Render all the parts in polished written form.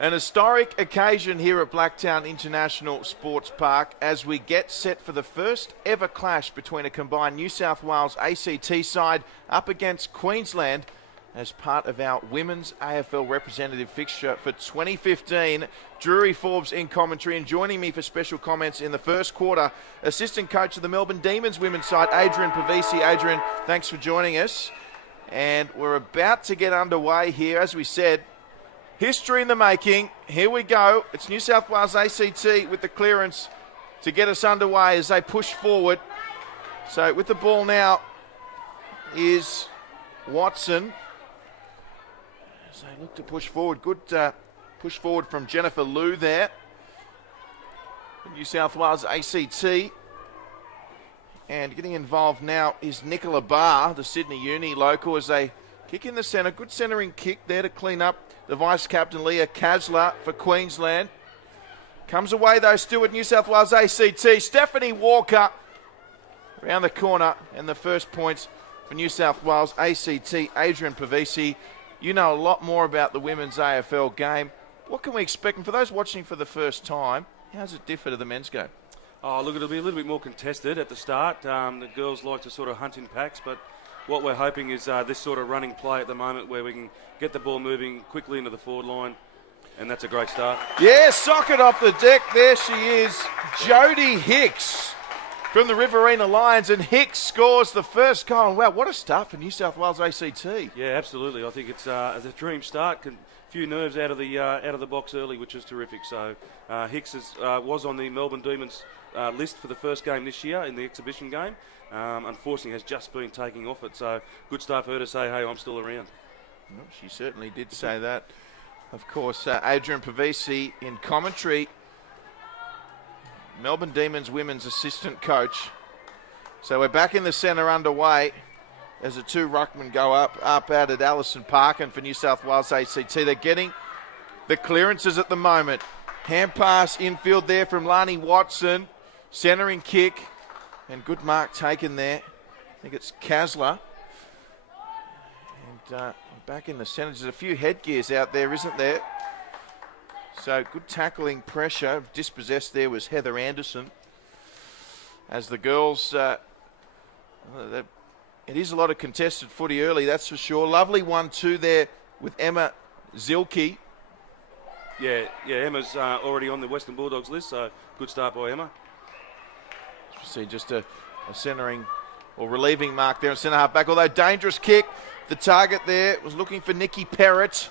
An historic occasion here at Blacktown International Sports Park as we get set for the first ever clash between a combined New South Wales ACT side up against Queensland as part of our women's AFL representative fixture for 2015. Drury Forbes in commentary, and joining me for special comments in the first quarter, assistant coach of the Melbourne Demons women's side, Adrian Pavisi. Adrian, thanks for joining us. And we're about to get underway here, as we said. History in the making. Here we go. It's New South Wales ACT with the clearance to get us underway as they push forward. So with the ball now is Watson. As they look to push forward. Good push forward from Jennifer Liu there. New South Wales ACT. And getting involved now is Nicola Barr, the Sydney Uni local, as they kick in the centre. Good centering kick there to clean up the vice-captain, Leah Kasler, for Queensland. Comes away, though, still with New South Wales ACT. Stephanie Walker around the corner, and the first points for New South Wales ACT. Adrian Pavisi, you know a lot more about the women's AFL game. What can we expect? And for those watching for the first time, how does it differ to the men's game? Oh, look, it'll be a little bit more contested at the start. The girls like to sort of hunt in packs, but what we're hoping is this sort of running play at the moment where we can get the ball moving quickly into the forward line, and that's a great start. Yeah, socket off the deck. There she is, Jodie Hicks from the Riverina Lions, and Hicks scores the first goal. Wow, what a start for New South Wales ACT. Yeah, absolutely. I think it's a dream start. A few nerves out of the box early, which is terrific. So Hicks was on the Melbourne Demons list for the first game this year in the exhibition game. Unfortunately has just been taking off it, so good start for her to say, hey, I'm still around. Well, she certainly did say that. Of course, Adrian Pavisi in commentary, Melbourne Demons women's assistant coach. So we're back in the centre underway as the two ruckmen go up out at Alison Parkin for New South Wales ACT. They're getting the clearances at the moment. Hand pass infield there from Lani Watson. Centering kick. And good mark taken there. I think it's Kasler. And back in the centre. There's a few headgears out there, isn't there? So good tackling pressure. Dispossessed there was Heather Anderson. As the girls, it is a lot of contested footy early, that's for sure. Lovely 1-2 there with Emma Zilke. Yeah, Emma's already on the Western Bulldogs list, so good start by Emma. See just a centering or relieving mark there in centre half back, although dangerous kick. The target there was looking for Nikki Perrett.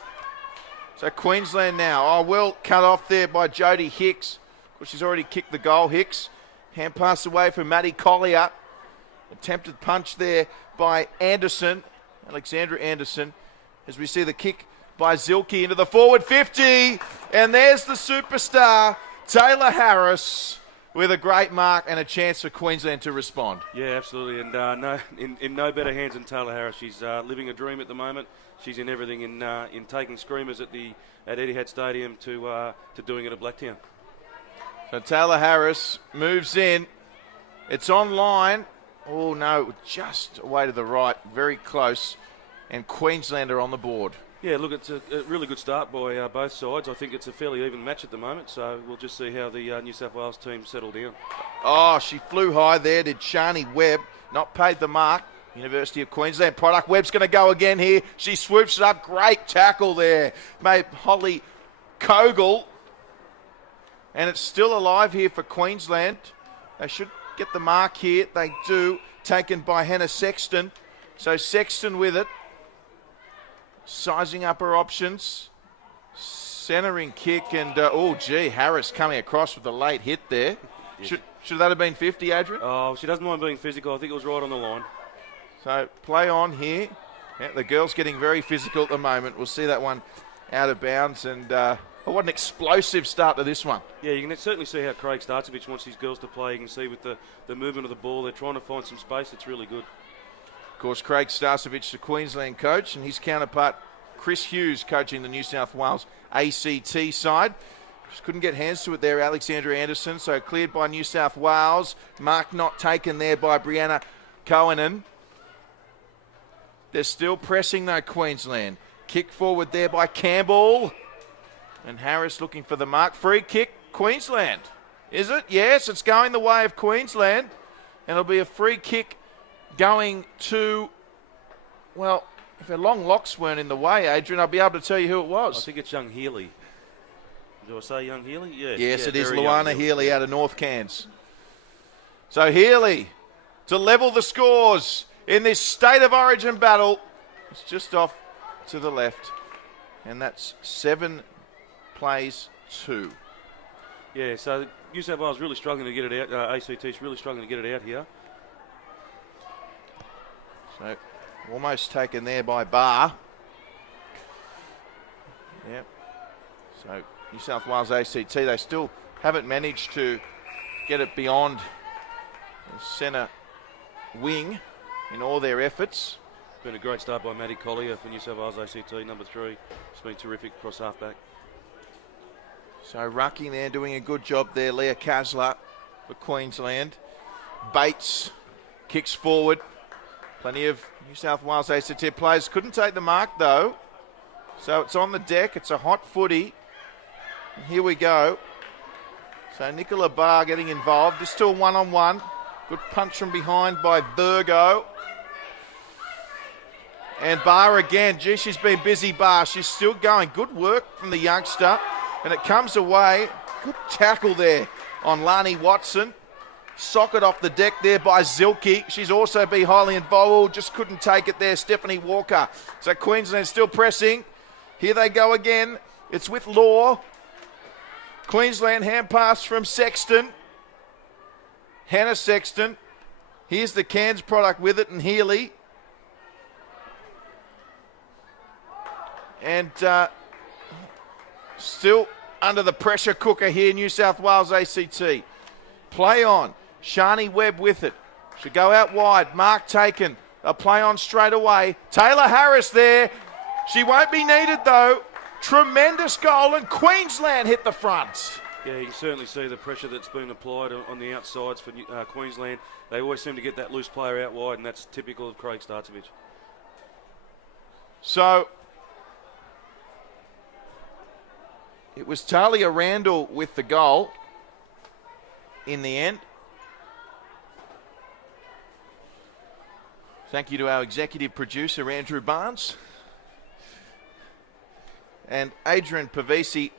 So Queensland now. Oh, well cut off there by Jodie Hicks. Of course, she's already kicked the goal, Hicks. Hand pass away from Maddie Collier. Attempted punch there by Anderson, Alexandra Anderson, as we see the kick by Zilke into the forward 50. And there's the superstar, Taylor Harris, with a great mark and a chance for Queensland to respond. Yeah, absolutely, and in no better hands than Taylor Harris. She's living a dream at the moment. She's in everything, in taking screamers at Etihad Stadium to doing it at Blacktown. So Taylor Harris moves in. It's online. Oh no, just away to the right, very close, and Queensland are on the board. Yeah, look, it's a really good start by both sides. I think it's a fairly even match at the moment, so we'll just see how the New South Wales team settle down. Oh, she flew high there, did Shani Webb. Not paid the mark. University of Queensland product. Webb's going to go again here. She swoops it up. Great tackle there. Made Holly Kogel. And it's still alive here for Queensland. They should get the mark here. They do. Taken by Hannah Sexton. So Sexton with it. Sizing up her options. Centering kick and, Harris coming across with a late hit there. Yeah. Should that have been 50, Adrian? Oh, she doesn't mind being physical. I think it was right on the line. So play on here. Yeah, the girls getting very physical at the moment. We'll see that one out of bounds. And what an explosive start to this one. Yeah, you can certainly see how Craig Starcevich wants these girls to play. You can see with the movement of the ball, they're trying to find some space. It's really good. Of course, Craig Starcevich, the Queensland coach, and his counterpart, Chris Hughes, coaching the New South Wales ACT side. Just couldn't get hands to it there, Alexandra Anderson. So cleared by New South Wales. Mark not taken there by Brianna Cohenan. They're still pressing though, Queensland. Kick forward there by Campbell. And Harris looking for the mark. Free kick, Queensland. Is it? Yes, it's going the way of Queensland. And it'll be a free kick going to, well, if her long locks weren't in the way, Adrian, I'll be able to tell you who it was. I think it's young Healy. Do I say young Healy? Yeah. Yes, yeah, it is Luana Healy out of North Cairns. So Healy to level the scores in this State of Origin battle. It's just off to the left. And that's 7 plays 2. Yeah, so New South Wales really struggling to get it out. ACT's really struggling to get it out here. So almost taken there by Barr. Yep. So New South Wales ACT, they still haven't managed to get it beyond the centre wing in all their efforts. Been a great start by Maddie Collier for New South Wales ACT, number 3. It's been terrific across halfback. So rucking there, doing a good job there. Leah Kasler for Queensland. Bates kicks forward. Plenty of New South Wales ACT players couldn't take the mark though. So it's on the deck. It's a hot footy. And here we go. So Nicola Barr getting involved. This still 1-on-1. Good punch from behind by Virgo. And Barr again. Gee, she's been busy, Barr. She's still going. Good work from the youngster. And it comes away. Good tackle there on Lani Watson. Socket off the deck there by Zilke. She's also been highly involved. Just couldn't take it there, Stephanie Walker. So Queensland still pressing. Here they go again. It's with Law. Queensland hand pass from Sexton. Hannah Sexton. Here's the Cairns product with it and Healy. And still under the pressure cooker here, New South Wales ACT. Play on. Shani Webb with it. Should go out wide. Mark taken. They'll play on straight away. Taylor Harris there. She won't be needed though. Tremendous goal and Queensland hit the front. Yeah, you can certainly see the pressure that's been applied on the outsides for Queensland. They always seem to get that loose player out wide, and that's typical of Craig Starcevich. So it was Talia Randall with the goal in the end. Thank you to our executive producer, Andrew Barnes. And Adrian Pavesi,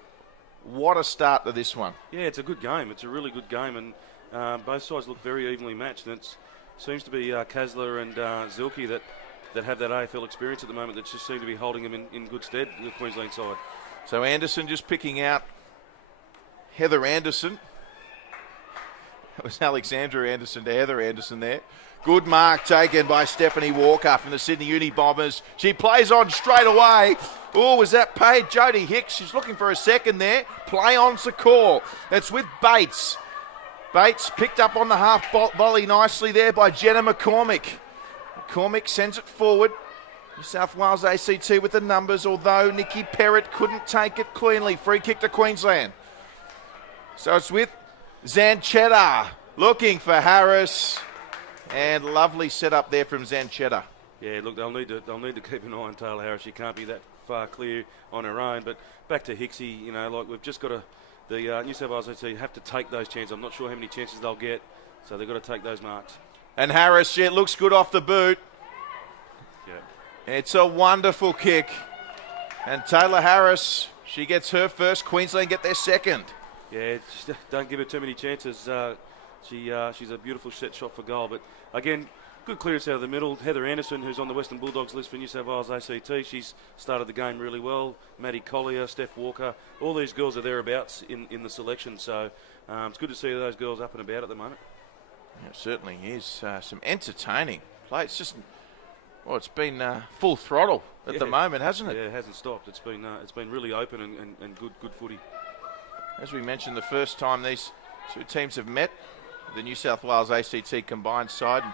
what a start to this one. Yeah, it's a good game. It's a really good game, and both sides look very evenly matched. And it seems to be Kasler and Zilke that have that AFL experience at the moment that just seem to be holding them in good stead, the Queensland side. So Anderson just picking out Heather Anderson. That was Alexandra Anderson to Heather Anderson there. Good mark taken by Stephanie Walker from the Sydney Uni Bombers. She plays on straight away. Oh, was that paid? Jodie Hicks, she's looking for a second there. Play on's the call. It's with Bates. Bates picked up on the half volley nicely there by Jenna McCormick. McCormick sends it forward. New South Wales ACT with the numbers, although Nikki Perrett couldn't take it cleanly. Free kick to Queensland. So it's with Zanchetta looking for Harris. And lovely setup there from Zanchetta. Yeah, look, they'll need to keep an eye on Taylor Harris. She can't be that far clear on her own. But back to Hicksy, you know, like we've just got to, the New South Wales ACT have to take those chances. I'm not sure how many chances they'll get, so they've got to take those marks. And Harris, yeah, it looks good off the boot. Yeah. It's a wonderful kick. And Taylor Harris, she gets her first. Queensland get their second. Yeah, just don't give her too many chances. She's a beautiful set shot for goal. But again, good clearance out of the middle. Heather Anderson, who's on the Western Bulldogs list for New South Wales ACT, she's started the game really well. Maddie Collier, Steph Walker, all these girls are thereabouts in the selection. So it's good to see those girls up and about at the moment. Yeah, it certainly is. Some entertaining play. It's just, well, it's been full throttle at the moment, hasn't it? Yeah, it hasn't stopped. It's been really open and good footy. As we mentioned, the first time these two teams have met, the New South Wales ACT combined side. And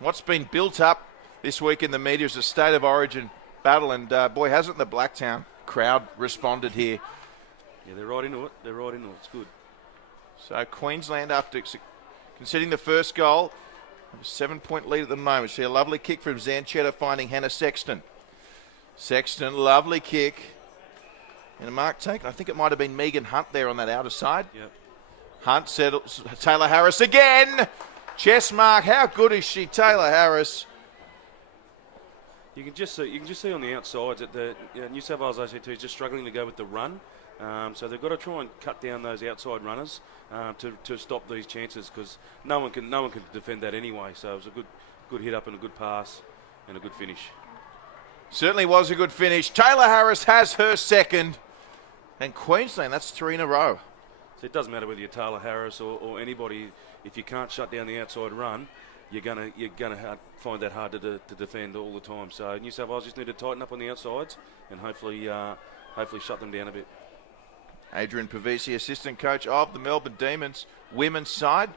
what's been built up this week in the media is a State of Origin battle, and boy, hasn't the Blacktown crowd responded here. Yeah, they're right into it. It's good. So Queensland, after conceding the first goal, a 7-point lead at the moment. See a lovely kick from Zanchetta finding Hannah Sexton. Sexton, lovely kick. And a mark taken. I think it might have been Megan Hunt there on that outer side. Yep. Hunt settles. Taylor Harris again. Chest mark. How good is she, Taylor Harris? You can just see on the outsides that the New South Wales ACT is just struggling to go with the run. So they've got to try and cut down those outside runners to stop these chances, because no one can defend that anyway. So it was a good hit up and a good pass and a good finish. Certainly was a good finish. Taylor Harris has her second. And Queensland, that's 3 in a row. So it doesn't matter whether you're Taylor Harris or anybody. If you can't shut down the outside run, you're gonna find that hard to defend all the time. So New South Wales just need to tighten up on the outsides and hopefully shut them down a bit. Adrian Pavesi, assistant coach of the Melbourne Demons women's side.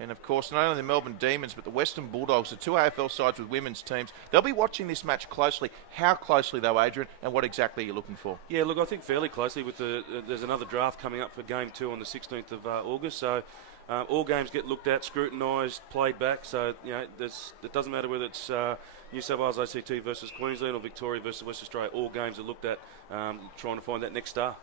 And, of course, not only the Melbourne Demons, but the Western Bulldogs, the 2 AFL sides with women's teams. They'll be watching this match closely. How closely, though, Adrian, and what exactly are you looking for? Yeah, look, I think fairly closely. With there's another draft coming up for Game 2 on the 16th of August. So all games get looked at, scrutinised, played back. So, it doesn't matter whether it's New South Wales ACT versus Queensland or Victoria versus West Australia. All games are looked at, trying to find that next star.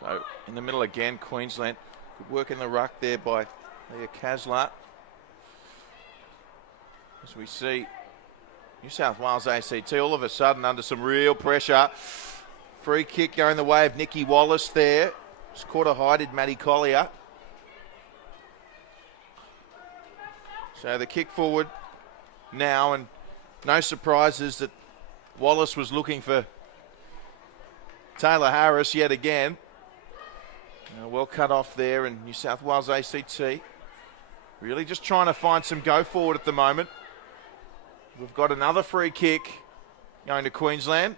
So, in the middle again, Queensland. Good work in the ruck there by Leah Kasler. As we see New South Wales ACT all of a sudden under some real pressure. Free kick going the way of Nikki Wallace there. Just quarter-heighted Maddie Collier. So the kick forward now, and no surprises that Wallace was looking for Taylor Harris yet again. Well cut off there, and New South Wales ACT really just trying to find some go forward at the moment. We've got another free kick going to Queensland.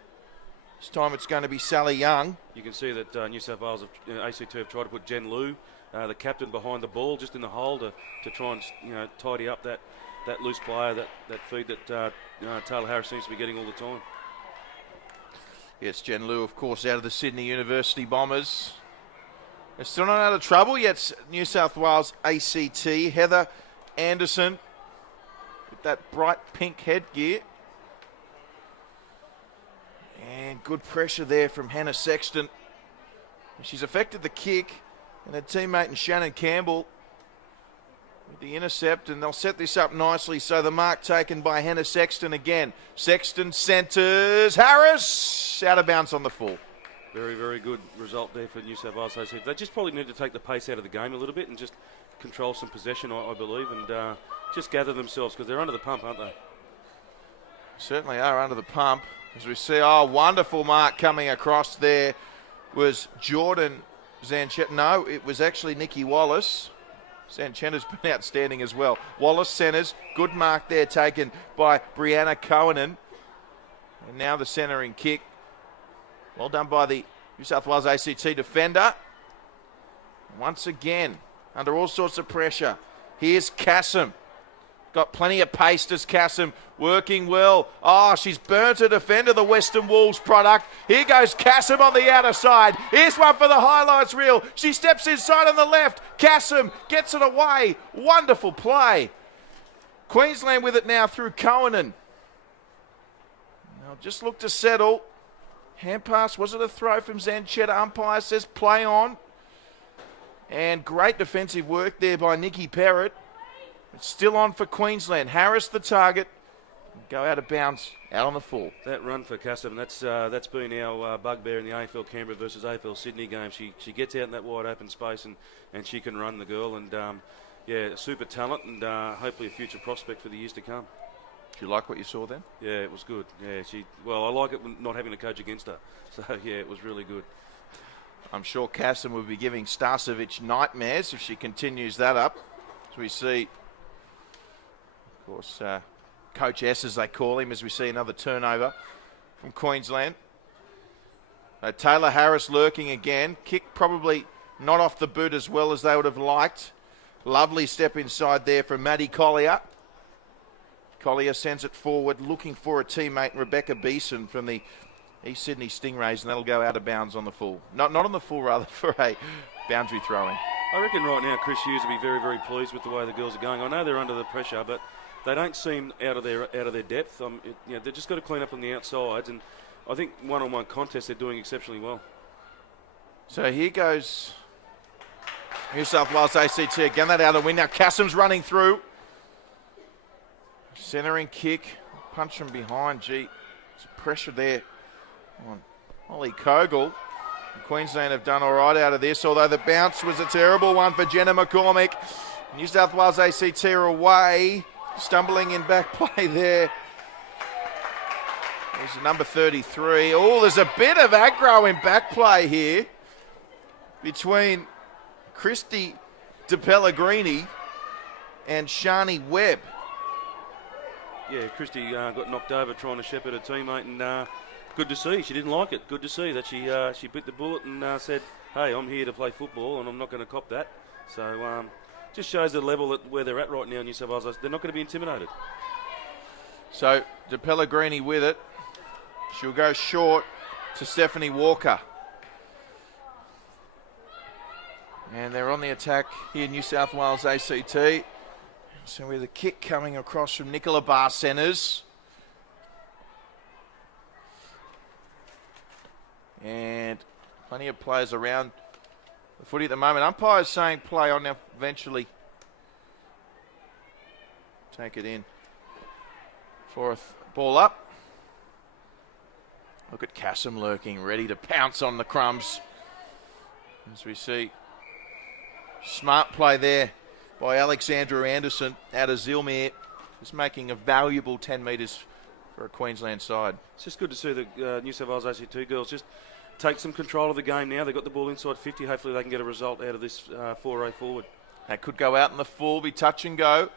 This time it's going to be Sally Young. You can see that New South Wales ACT have tried to put Jen Liu, the captain, behind the ball, just in the hole to try and tidy up that loose player, that feed that Taylor Harris seems to be getting all the time. Yes, Jen Liu, of course, out of the Sydney University Bombers. They're still not out of trouble yet, New South Wales ACT. Heather Anderson with that bright pink headgear. And good pressure there from Hannah Sexton. She's affected the kick, and her teammate and Shannon Campbell with the intercept, and they'll set this up nicely. So the mark taken by Hannah Sexton again. Sexton centres. Harris out of bounds on the full. Very, very good result there for New South Wales ACT. They just probably need to take the pace out of the game a little bit and just control some possession, I believe, and just gather themselves, because they're under the pump, aren't they? Certainly are under the pump. As we see, wonderful mark coming across there was Jordan Zanchetta. No, it was actually Nikki Wallace. Zanchetta's been outstanding as well. Wallace centres. Good mark there taken by Brianna Cohenan. And now the centering kick. Well done by the New South Wales ACT defender. Once again, under all sorts of pressure. Here's Kassem. Got plenty of pace, does Kassem. Working well. She's burnt a defender, the Western Wolves product. Here goes Kassem on the outer side. Here's one for the highlights reel. She steps inside on the left. Kassem gets it away. Wonderful play. Queensland with it now through Cohenan. Now just look to settle. Hand pass, was it a throw from Zanchetta? Umpire says play on. And great defensive work there by Nikki Perrett. It's still on for Queensland. Harris the target. Go out of bounds, out on the full. That run for Kassem, that's been our bugbear in the AFL Canberra versus AFL Sydney game. She gets out in that wide open space and she can run, the girl. And super talent, and hopefully a future prospect for the years to come. Do you like what you saw then? Yeah, it was good. Yeah, I like it not having to coach against her. So, yeah, it was really good. I'm sure Kassem will be giving Starcevic nightmares if she continues that up. As we see, of course, Coach S, as they call him, as we see another turnover from Queensland. Taylor Harris lurking again. Kick probably not off the boot as well as they would have liked. Lovely step inside there from Maddie Collier. Collier sends it forward, looking for a teammate, Rebecca Beeson from the East Sydney Stingrays, and that'll go out of bounds on the full. Not on the full, rather, for a boundary throw-in. I reckon right now Chris Hughes will be very, very pleased with the way the girls are going. I know they're under the pressure, but they don't seem out of their depth. They've just got to clean up on the outsides, and I think one-on-one contests they're doing exceptionally well. So here goes New South Wales ACT again. That out of win. Now Cassim's running through. Centering kick. Punch from behind. Gee, some pressure there on Holly Kogel. Queensland have done all right out of this, although the bounce was a terrible one for Jenna McCormick. New South Wales ACT are away. Stumbling in back play there. There's number 33. Oh, there's a bit of aggro in back play here between Christy De Pellegrini and Shani Webb. Yeah, Christy got knocked over trying to shepherd her teammate, and good to see. She didn't like it. Good to see that she bit the bullet and said, hey, I'm here to play football and I'm not going to cop that. So just shows the level at where they're at right now in New South Wales. They're not going to be intimidated. So De Pellegrini with it. She'll go short to Stephanie Walker. And they're on the attack here, New South Wales ACT. So with a kick coming across from Nicola Bar-Centers. And plenty of players around the footy at the moment. Umpire's saying play on now, eventually take it in. Fourth ball up. Look at Cassim lurking, ready to pounce on the crumbs. As we see, smart play there by Alexandra Anderson out of Zilmere. Just making a valuable 10 metres for a Queensland side. It's just good to see the New South Wales ACT girls just take some control of the game now. They've got the ball inside 50. Hopefully they can get a result out of this foray forward. That could go out in the full, be touch and go.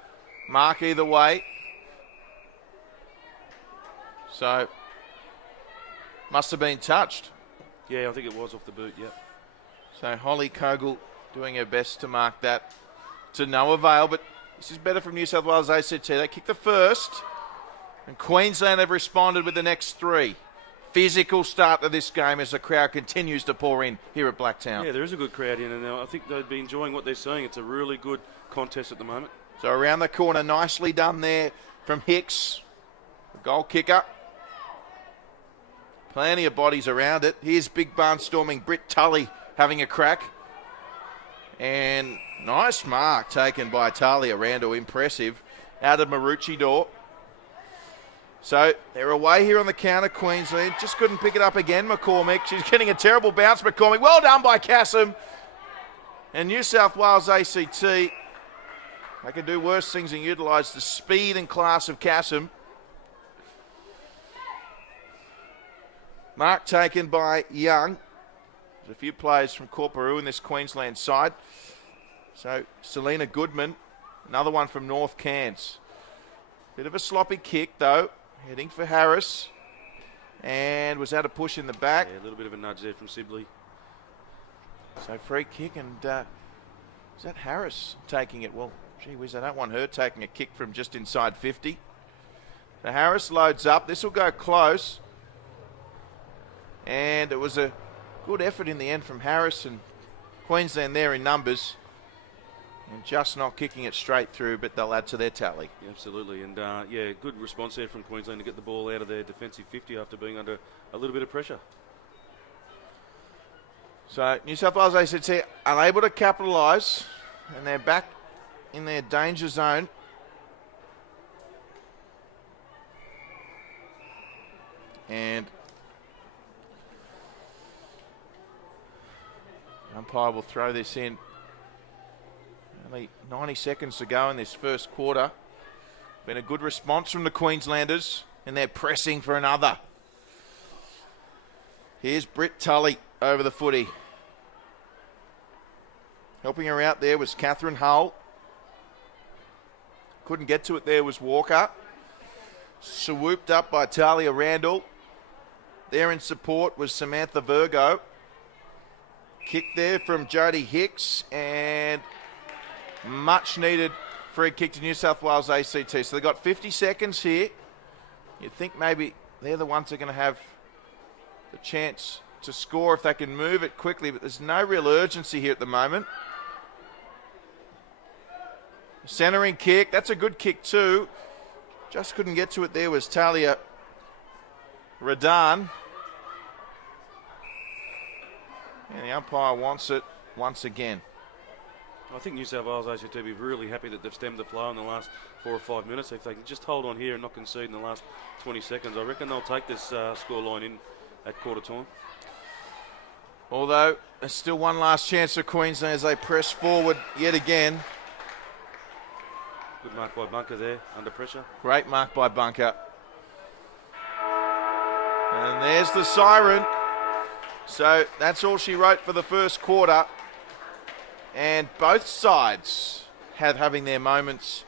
Mark either way. So, must have been touched. Yeah, I think it was off the boot, yep. So Holly Kogel doing her best to mark that to no avail, but this is better from New South Wales ACT. They kicked the first, and Queensland have responded with the next three. Physical start to this game as the crowd continues to pour in here at Blacktown. Yeah, there is a good crowd in, and I think they'd be enjoying what they're seeing. It's a really good contest at the moment. So around the corner, nicely done there from Hicks, the goal kicker. Plenty of bodies around it. Here's big barnstorming Britt Tully having a crack. And nice mark taken by Talia Randall, impressive, out of Maroochydore. So they're away here on the counter, Queensland. Just couldn't pick it up again, McCormick. She's getting a terrible bounce, McCormick. Well done by Cassim. And New South Wales ACT, they can do worse things than utilise the speed and class of Cassim. Mark taken by Young. There's a few players from Corporoo in this Queensland side. So Selena Goodman, another one from North Cairns. Bit of a sloppy kick though, heading for Harris. And was that a push in the back? Yeah, a little bit of a nudge there from Sibley. So free kick, and is that Harris taking it? Well, gee whiz, I don't want her taking a kick from just inside 50. So Harris loads up. This will go close. And it was a good effort in the end from Harris, and Queensland there in numbers. And just not kicking it straight through, but they'll add to their tally. Yeah, absolutely. And, yeah, good response there from Queensland to get the ball out of their defensive 50 after being under a little bit of pressure. So New South Wales ACT unable to capitalise, and they're back in their danger zone. And umpire will throw this in. Only 90 seconds to go in this first quarter. Been a good response from the Queenslanders, and they're pressing for another. Here's Britt Tully over the footy. Helping her out there was Catherine Hull. Couldn't get to it there was Walker. Swooped up by Talia Randall. There in support was Samantha Virgo. Kick there from Jodie Hicks, and much needed free kick to New South Wales ACT. So they've got 50 seconds here. You'd think maybe they're the ones that are going to have the chance to score if they can move it quickly, but there's no real urgency here at the moment. Centering kick, that's a good kick too. Just couldn't get to it there was Talia Radan. And the umpire wants it once again. I think New South Wales ACT will be really happy that they've stemmed the flow in the last 4 or 5 minutes. If they can just hold on here and not concede in the last 20 seconds, I reckon they'll take this scoreline in at quarter time. Although, there's still one last chance for Queensland as they press forward yet again. Good mark by Bunker there, under pressure. Great mark by Bunker. And there's the siren. So that's all she wrote for the first quarter. And both sides having their moments.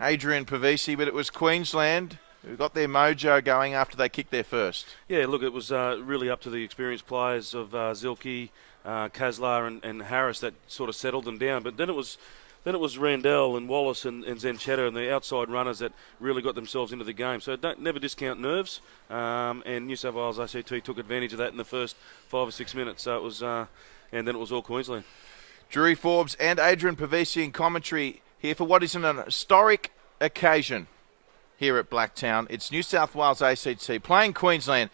Adrian Pavisi, but it was Queensland who got their mojo going after they kicked their first. Yeah, look, it was really up to the experienced players of Zilke, Kaslar and Harris that sort of settled them down. But then it was Randell and Wallace and Zenchetta and the outside runners that really got themselves into the game. So never discount nerves. And New South Wales ACT took advantage of that in the first 5 or 6 minutes. So it was, and then it was all Queensland. Drury Forbes and Adrian Pavisi in commentary here for what is an historic occasion here at Blacktown. It's New South Wales ACT playing Queensland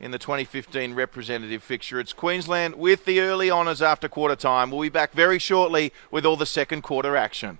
in the 2015 representative fixture. It's Queensland with the early honours after quarter time. We'll be back very shortly with all the second quarter action.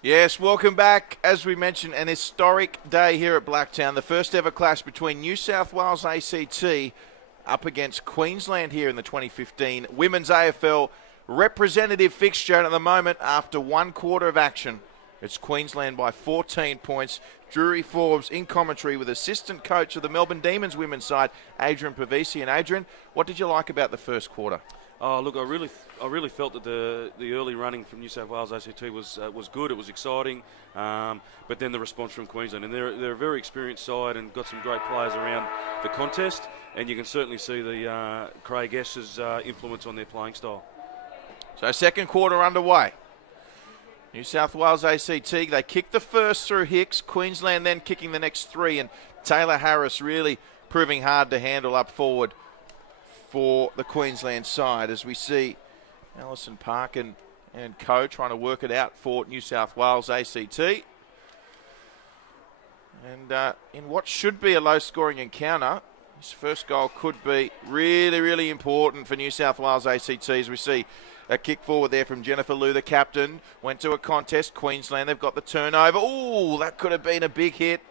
Yes, welcome back. As we mentioned, an historic day here at Blacktown. The first ever clash between New South Wales ACT up against Queensland here in the 2015 Women's AFL representative fixture. And at the moment, after one quarter of action, it's Queensland by 14 points. Drury Forbes in commentary with assistant coach of the Melbourne Demons women's side, Adrian Pavesi. And Adrian, what did you like about the first quarter? Oh, look, I really felt that the early running from New South Wales ACT was good. It was exciting, but then the response from Queensland, and they're a very experienced side and got some great players around the contest, and you can certainly see the Craig Es's influence on their playing style. So second quarter underway. New South Wales ACT, they kicked the first through Hicks, Queensland then kicking the next three, and Taylor Harris really proving hard to handle up forward for the Queensland side, as we see Alison Park and co trying to work it out for New South Wales ACT. And in what should be a low-scoring encounter, this first goal could be really, really important for New South Wales ACT, as we see a kick forward there from Jennifer Liu, the captain. Went to a contest. Queensland, they've got the turnover. Ooh, that could have been a big hit.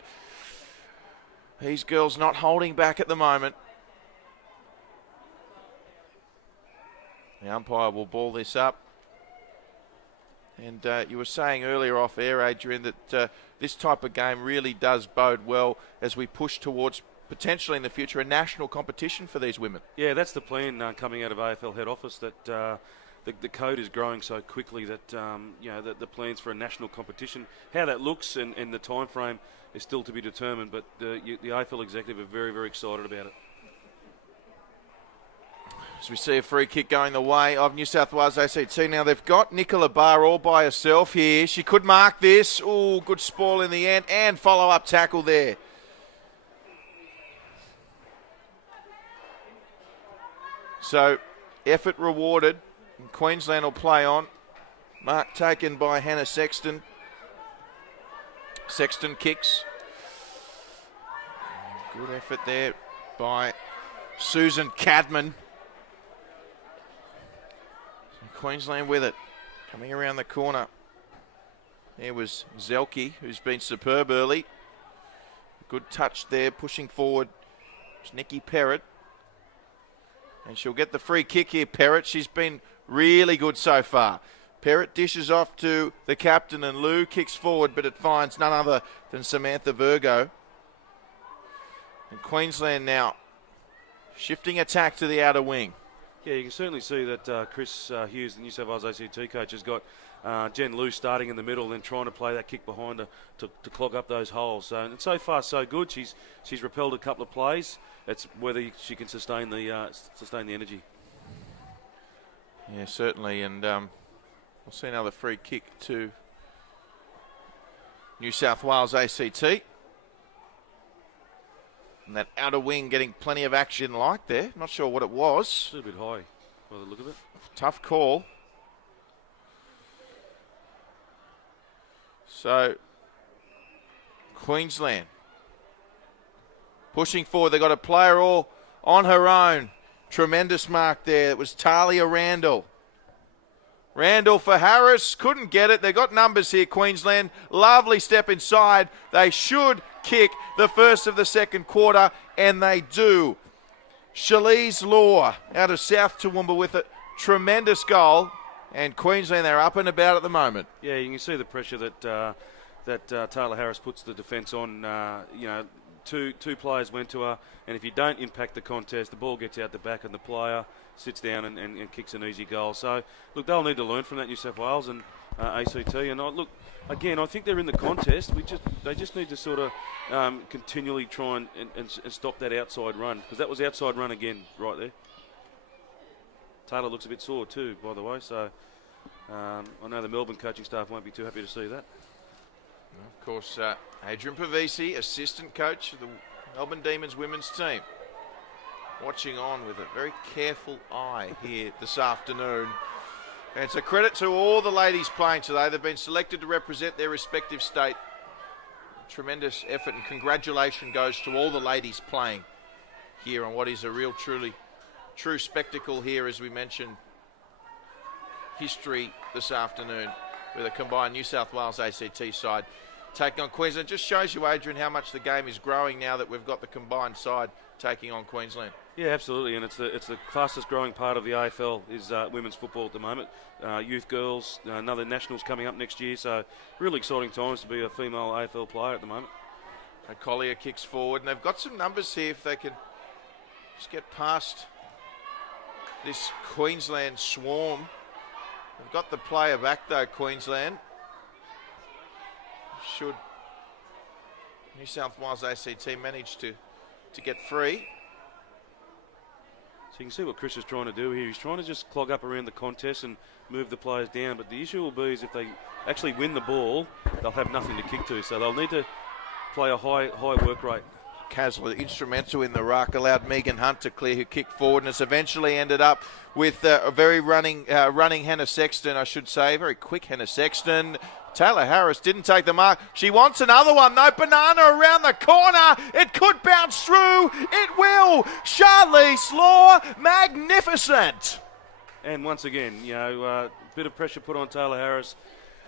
These girls not holding back at the moment. The umpire will ball this up. And you were saying earlier off air, Adrian, that this type of game really does bode well as we push towards potentially in the future a national competition for these women. Yeah, that's the plan coming out of AFL head office, that the code is growing so quickly that that the plans for a national competition, how that looks and the time frame is still to be determined, but the AFL executive are very, very excited about it. As we see a free kick going the way of New South Wales ACT. Now they've got Nicola Barr all by herself here. She could mark this. Ooh, good spoil in the end and follow-up tackle there. So effort rewarded. And Queensland will play on. Mark taken by Hannah Sexton. Sexton kicks. Good effort there by Susan Cadman. Queensland with it. Coming around the corner. There was Zelke, who's been superb early. Good touch there, pushing forward. It's Nikki Perrett. And she'll get the free kick here, Perrett. She's been really good so far. Perrett dishes off to the captain and Lou kicks forward, but it finds none other than Samantha Virgo. And Queensland now shifting attack to the outer wing. Yeah, you can certainly see that Chris Hughes, the New South Wales ACT coach, has got Jen Liu starting in the middle and then trying to play that kick behind her to clog up those holes. And so far, so good. She's repelled a couple of plays. It's whether she can sustain the energy. Yeah, certainly. And we'll see another free kick to New South Wales ACT. And that outer wing getting plenty of action like there. Not sure what it was. A little bit high by the look of it. Tough call. So, Queensland pushing forward. They got a player all on her own. Tremendous mark there. It was Talia Randall. Randall for Harris. Couldn't get it. They got numbers here, Queensland. Lovely step inside. They should kick the first of the second quarter, and they do. Shalise Law out of South Toowoomba with a tremendous goal, and Queensland, they're up and about at the moment. Yeah, you can see the pressure that Taylor Harris puts the defence on. Two players went to her, and if you don't impact the contest, the ball gets out the back and the player sits down and kicks an easy goal. So, look, they'll need to learn from that, New South Wales and ACT. And look, again, I think they're in the contest. They just need to sort of continually try and stop that outside run, because that was outside run again right there. Taylor looks a bit sore too, by the way. So I know the Melbourne coaching staff won't be too happy to see that. Of course, Adrian Pavesi, assistant coach of the Melbourne Demons women's team, watching on with a very careful eye here this afternoon. And it's a credit to all the ladies playing today. They've been selected to represent their respective state. Tremendous effort and congratulations goes to all the ladies playing here on what is a real, true spectacle here, as we mentioned. History this afternoon. with a combined New South Wales ACT side taking on Queensland. Just shows you, Adrian, how much the game is growing now that we've got the combined side taking on Queensland. Yeah, absolutely, and it's the fastest growing part of the AFL is women's football at the moment. Youth girls, another nationals coming up next year, so really exciting times to be a female AFL player at the moment. Collier kicks forward, and they've got some numbers here if they can just get past this Queensland swarm. They've got the player back though, Queensland. Should New South Wales ACT manage to get free. So you can see what Chris is trying to do here. He's trying to just clog up around the contest and move the players down, but the issue will be is if they actually win the ball, they'll have nothing to kick to, so they'll need to play a high work rate. Casler, instrumental in the ruck, allowed Megan Hunt to clear, who kicked forward, and it's eventually ended up with a very running Hannah Sexton, I should say, very quick Hannah Sexton. Taylor Harris didn't take the mark. She wants another one. No, Banana around the corner. It could bounce through. It will. Charlize Law, magnificent. And once again, a bit of pressure put on Taylor Harris.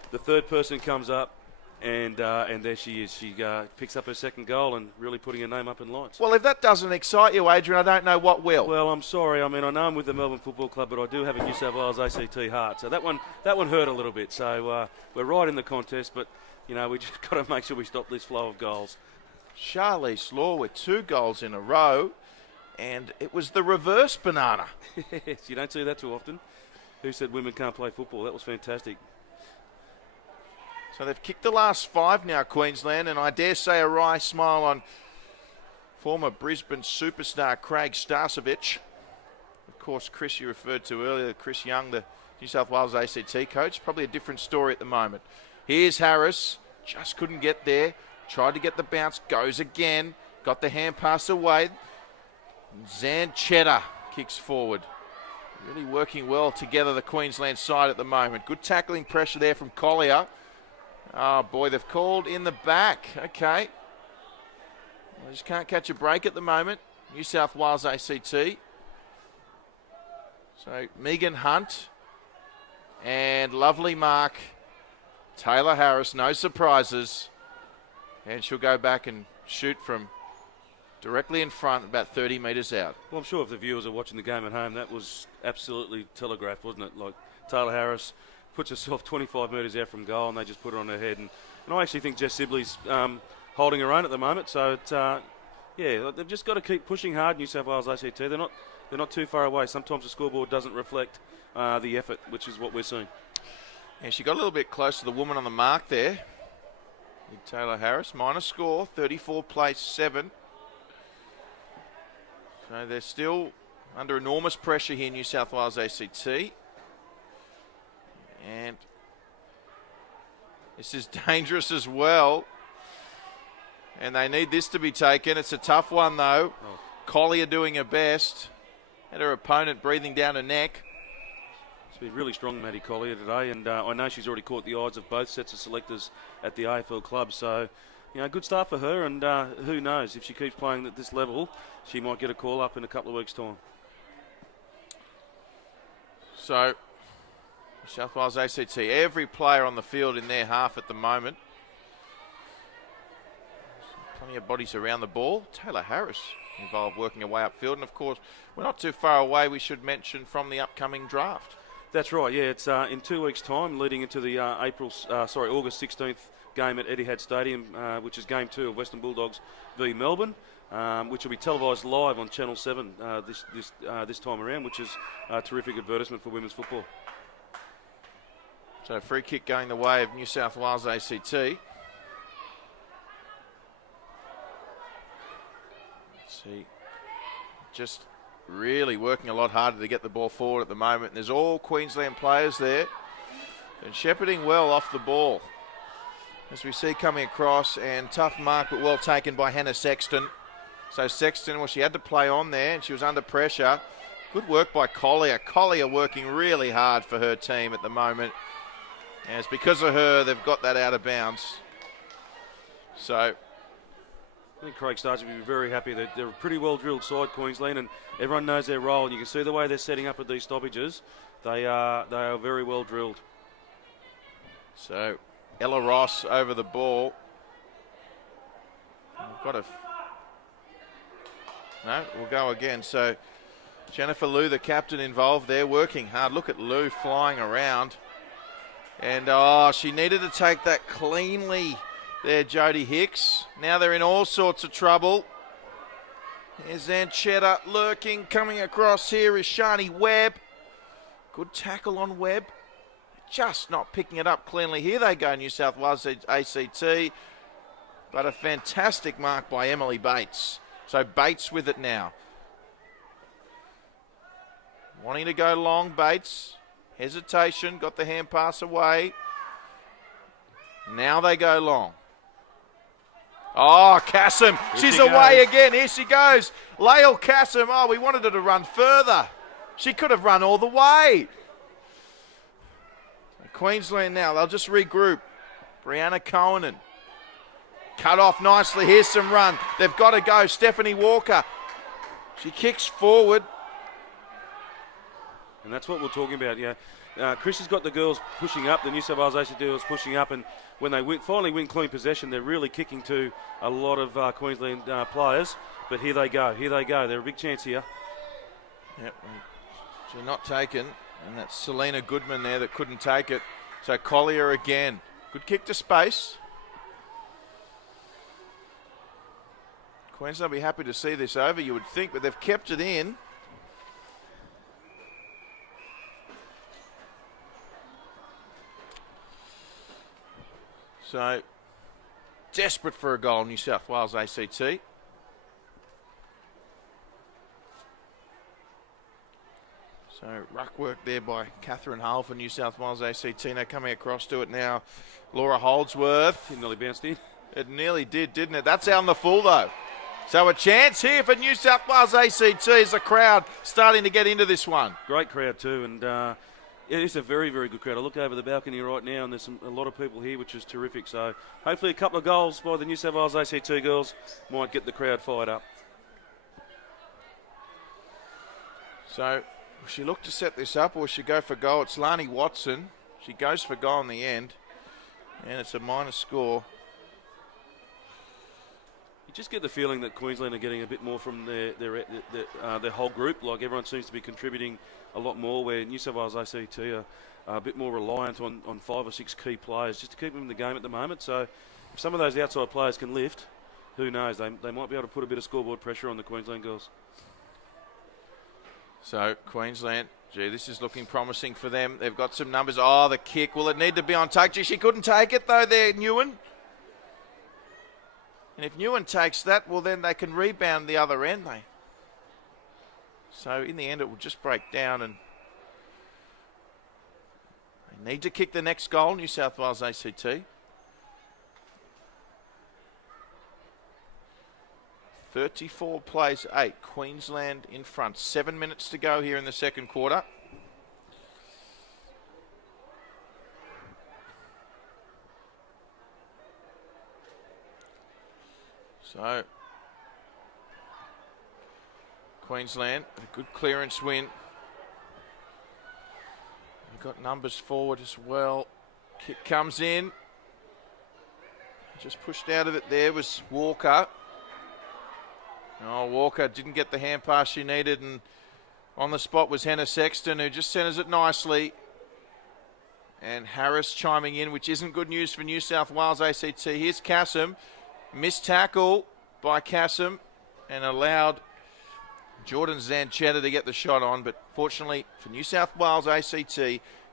The third person comes up. And there she is. She picks up her second goal and really putting her name up in lights. Well, if that doesn't excite you, Adrian, I don't know what will. Well, I'm sorry. I mean, I know I'm with the Melbourne Football Club, but I do have a New South Wales ACT heart. So that one hurt a little bit. So we're right in the contest, but, we just got to make sure we stop this flow of goals. Charlize Law with 2 goals in a row, and it was the reverse Banana. Yes, you don't see that too often. Who said women can't play football? That was fantastic. So they've kicked the last 5 now, Queensland, and I dare say a wry smile on former Brisbane superstar Craig Starcevich. Of course, Chris, you referred to earlier, Chris Young, the New South Wales ACT coach. Probably a different story at the moment. Here's Harris, just couldn't get there. Tried to get the bounce, goes again. Got the hand pass away. Zanchetta kicks forward. Really working well together, the Queensland side at the moment. Good tackling pressure there from Collier. Oh, boy, they've called in the back. Okay. They just can't catch a break at the moment. New South Wales ACT. So, Megan Hunt and lovely mark. Taylor Harris, no surprises. And she'll go back and shoot from directly in front, about 30 metres out. Well, I'm sure if the viewers are watching the game at home, that was absolutely telegraphed, wasn't it? Like, Taylor Harris puts herself 25 metres out from goal, and they just put it on her head. And I actually think Jess Sibley's holding her own at the moment. So they've just got to keep pushing hard. New South Wales ACT. They're not too far away. Sometimes the scoreboard doesn't reflect the effort, which is what we're seeing. And she got a little bit close to the woman on the mark there. Taylor Harris, minor score, 34 place 7. So they're still under enormous pressure here, New South Wales ACT. And this is dangerous as well. And they need this to be taken. It's a tough one, though. Oh. Collier doing her best. And her opponent breathing down her neck. She's been really strong, Maddie Collier, today. And I know she's already caught the eyes of both sets of selectors at the AFL club. So, good start for her. And who knows, if she keeps playing at this level, she might get a call up in a couple of weeks' time. So, South Wales ACT, every player on the field in their half at the moment. Plenty of bodies around the ball. Taylor Harris involved working her way upfield. And, of course, we're not too far away, we should mention, from the upcoming draft. That's right, yeah. It's in 2 weeks' time, leading into the August 16th game at Etihad Stadium, which is Game 2 of Western Bulldogs v Melbourne, which will be televised live on Channel 7 this time around, which is a terrific advertisement for women's football. So free kick going the way of New South Wales ACT. See, just really working a lot harder to get the ball forward at the moment. And there's all Queensland players there. And shepherding well off the ball. As we see coming across, and tough mark but well taken by Hannah Sexton. So Sexton, well, she had to play on there and she was under pressure. Good work by Collier. Collier working really hard for her team at the moment. And it's because of her they've got that out of bounds. So I think Craig Starch will be very happy. They're a pretty well-drilled side, Queensland, and everyone knows their role. And you can see the way they're setting up at these stoppages. They are very well-drilled. So Ella Ross over the ball. We've got a... No, we'll go again. So Jennifer Liu, the captain, involved there, working hard. Look at Liu flying around. And, she needed to take that cleanly there, Jodie Hicks. Now they're in all sorts of trouble. Here's Zanchetta lurking. Coming across here is Shani Webb. Good tackle on Webb. Just not picking it up cleanly. Here they go, New South Wales ACT. But a fantastic mark by Emily Bates. So Bates with it now. Wanting to go long, Bates. Hesitation, got the hand pass away. Now they go long. Oh, Kassam, she's away again. Here she goes. Lael Kassam. Oh, we wanted her to run further. She could have run all the way. Queensland now, they'll just regroup. Brianna Cohen. Cut off nicely. Here's some run. They've got to go. Stephanie Walker. She kicks forward. And that's what we're talking about, yeah. Chris has got the girls pushing up, the New South Wales ACT girls pushing up, and when they finally win clean possession, they're really kicking to a lot of Queensland players. But here they go. They're a big chance here. Yep, she's not taken, and that's Selena Goodman there that couldn't take it. So Collier again. Good kick to space. Queensland will be happy to see this over, you would think, but they've kept it in. So, desperate for a goal, New South Wales ACT. So, ruck work there by Catherine Hull for New South Wales ACT. Now coming across to it now, Laura Holdsworth. It nearly bounced in. It nearly did, didn't it? That's out on the full, though. So a chance here for New South Wales ACT as the crowd starting to get into this one. Great crowd too, and it's a very, very good crowd. I look over the balcony right now, and there's a lot of people here, which is terrific. So hopefully a couple of goals by the New South Wales ACT girls might get the crowd fired up. So will she look to set this up, or will she go for goal? It's Lani Watson. She goes for goal in the end, and it's a minor score. You just get the feeling that Queensland are getting a bit more from their whole group. Like everyone seems to be contributing a lot more, where New South Wales ACT are a bit more reliant on 5 or 6 key players just to keep them in the game at the moment. So if some of those outside players can lift, who knows? They might be able to put a bit of scoreboard pressure on the Queensland girls. So Queensland, gee, this is looking promising for them. They've got some numbers. Oh, the kick. Will it need to be on take? Gee, she couldn't take it though there, Nguyen. And if Nguyen takes that, well, then they can rebound the other end. So in the end, it will just break down, and they need to kick the next goal, New South Wales ACT. 34 plays 8. Queensland in front. 7 minutes to go here in the second quarter. So, Queensland, a good clearance win. We've got numbers forward as well. Kick comes in. Just pushed out of it there was Walker. Oh, Walker didn't get the hand pass she needed, and on the spot was Hannah Sexton, who just centres it nicely. And Harris chiming in, which isn't good news for New South Wales ACT. Here's Kassam. Missed tackle by Kassam and allowed Jordan Zanchetta to get the shot on, but fortunately for New South Wales ACT,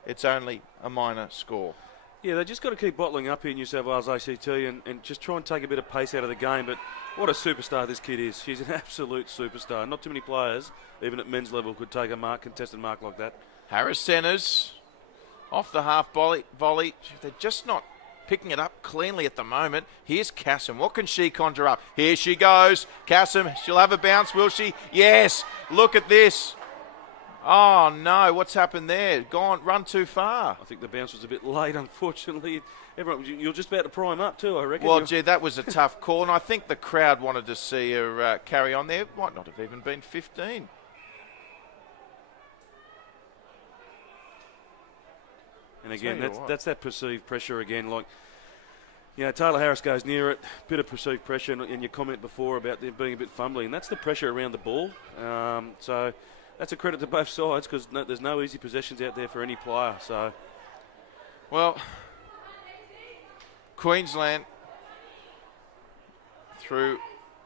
it's only a minor score. Yeah, they just got to keep bottling up here, New South Wales ACT, and just try and take a bit of pace out of the game. But what a superstar this kid is. She's an absolute superstar. Not too many players, even at men's level, could take a contested mark like that. Harris centres off the half volley. They're just not picking it up cleanly at the moment. Here's Kassam. What can she conjure up? Here she goes. Kassam, she'll have a bounce, will she? Yes. Look at this. Oh, no. What's happened there? Run too far. I think the bounce was a bit late, unfortunately. You're just about to prime up too, I reckon. Well, gee, that was a tough call, and I think the crowd wanted to see her carry on there. Might not have even been 15. And again, that's that perceived pressure again. Like, Taylor Harris goes near it, bit of perceived pressure, and your comment before about them being a bit fumbly, and that's the pressure around the ball. So that's a credit to both sides, because there's no easy possessions out there for any player. So, well, Queensland through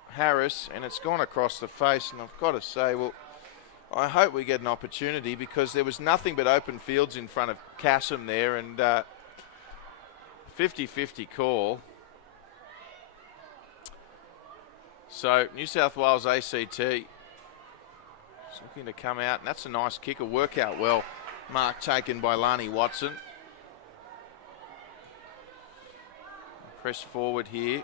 Harris, and it's gone across the face, and I've got to say, well, I hope we get an opportunity, because there was nothing but open fields in front of Kassam there, and 50-50 call. So New South Wales ACT is looking to come out, and that's a nice kick, a workout well. Mark taken by Lani Watson. Press forward here.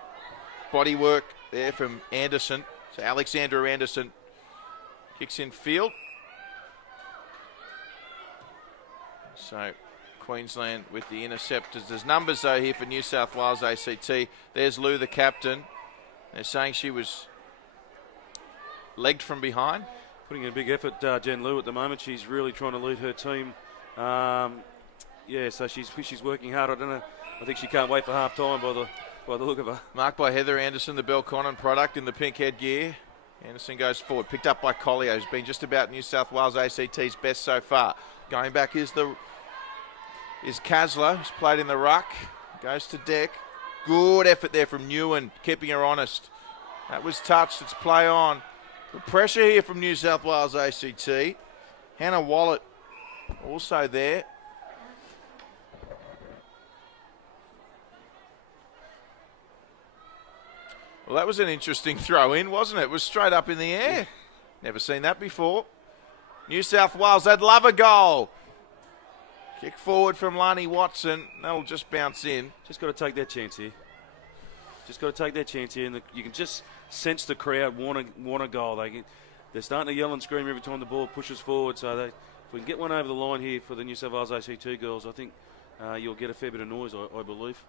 Body work there from Anderson. So Alexandra Anderson kicks in field. So Queensland with the interceptors. There's numbers though here for New South Wales ACT. There's Lou, the captain. They're saying she was legged from behind. Putting in a big effort, Jen Lou, at the moment. She's really trying to lead her team. So she's working hard. I don't know. I think she can't wait for half time by the look of her. Marked by Heather Anderson, the Belconnen product in the pink headgear. Anderson goes forward, picked up by Collier, who's been just about New South Wales ACT's best so far. Going back is Kasler, who's played in the ruck. Goes to deck. Good effort there from Newen, keeping her honest. That was touched. It's play on. Good pressure here from New South Wales ACT. Hannah Wallet also there. Well, that was an interesting throw in, wasn't it? It was straight up in the air. Never seen that before. New South Wales, they'd love a goal. Kick forward from Lani Watson. That'll just bounce in. Just got to take that chance here. And you can just sense the crowd want a goal. They're starting to yell and scream every time the ball pushes forward. So if we can get one over the line here for the New South Wales ACT girls, I think you'll get a fair bit of noise, I believe.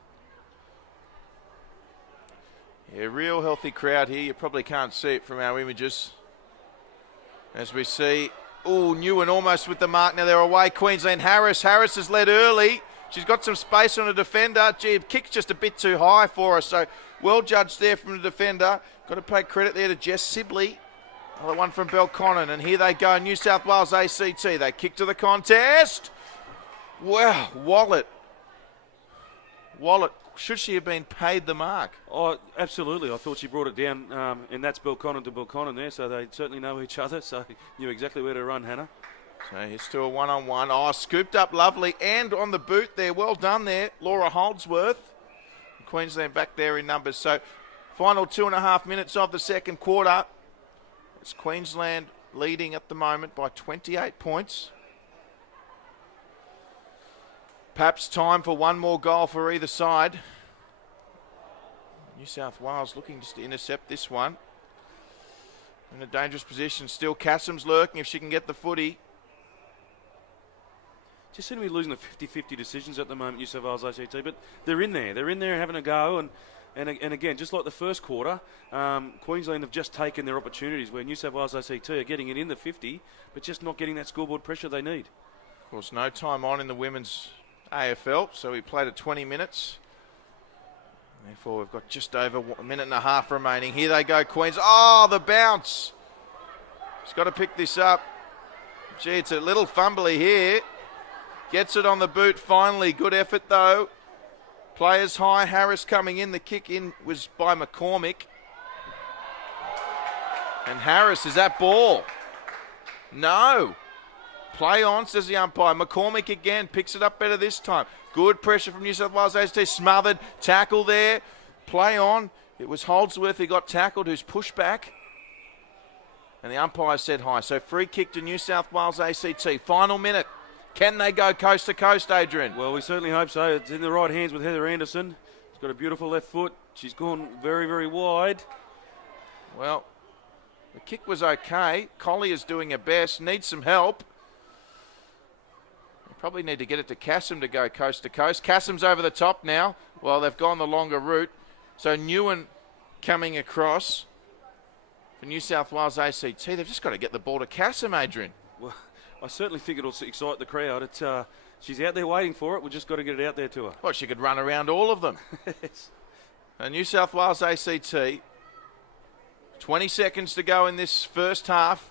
Yeah, real healthy crowd here. You probably can't see it from our images. As we see, Newen almost with the mark. Now they're away. Queensland Harris. Harris has led early. She's got some space on a defender. Gee, kick's just a bit too high for her. So well judged there from the defender. Got to pay credit there to Jess Sibley. Another one from Belconnen. And here they go. New South Wales ACT. They kick to the contest. Wow, Wallet. Should she have been paid the mark? Oh, absolutely. I thought she brought it down, and that's Belconnen to Belconnen there, so they certainly know each other, so knew exactly where to run, Hannah. So here's to a one-on-one. Oh, scooped up lovely, and on the boot there. Well done there, Laura Holdsworth. Queensland back there in numbers. So final 2.5 minutes of the second quarter. It's Queensland leading at the moment by 28 points. Perhaps time for one more goal for either side. New South Wales looking just to intercept this one. In a dangerous position still. Kassam's lurking if she can get the footy. Just seem to be losing the 50-50 decisions at the moment, New South Wales ACT, but they're in there. They're in there having a go, and again, just like the first quarter, Queensland have just taken their opportunities where New South Wales ACT are getting it in the 50, but just not getting that scoreboard pressure they need. Of course, no time on in the women's AFL, so we played at 20 minutes. Therefore, we've got just over a minute and a half remaining. Here they go, Queens. Oh, the bounce. She's got to pick this up. Gee, it's a little fumbly here. Gets it on the boot finally. Good effort, though. Players high. Harris coming in. The kick in was by McCormick. And Harris, is that ball? No. Play on, says the umpire. McCormick again, picks it up better this time. Good pressure from New South Wales ACT, smothered, tackle there. Play on. It was Holdsworth who got tackled, who's pushed back. And the umpire said high. So free kick to New South Wales ACT. Final minute. Can they go coast to coast, Adrian? Well, we certainly hope so. It's in the right hands with Heather Anderson. She's got a beautiful left foot. She's gone very, very wide. Well, the kick was okay. Collier's doing her best, needs some help. Probably need to get it to Kassam to go coast to coast. Kassam's over the top now. Well, they've gone the longer route. So Newen coming across for New South Wales ACT. They've just got to get the ball to Kassam, Adrian. Well, I certainly think it'll excite the crowd. she's out there waiting for it. We've just got to get it out there to her. Well, she could run around all of them. Yes. New South Wales ACT, 20 seconds to go in this first half.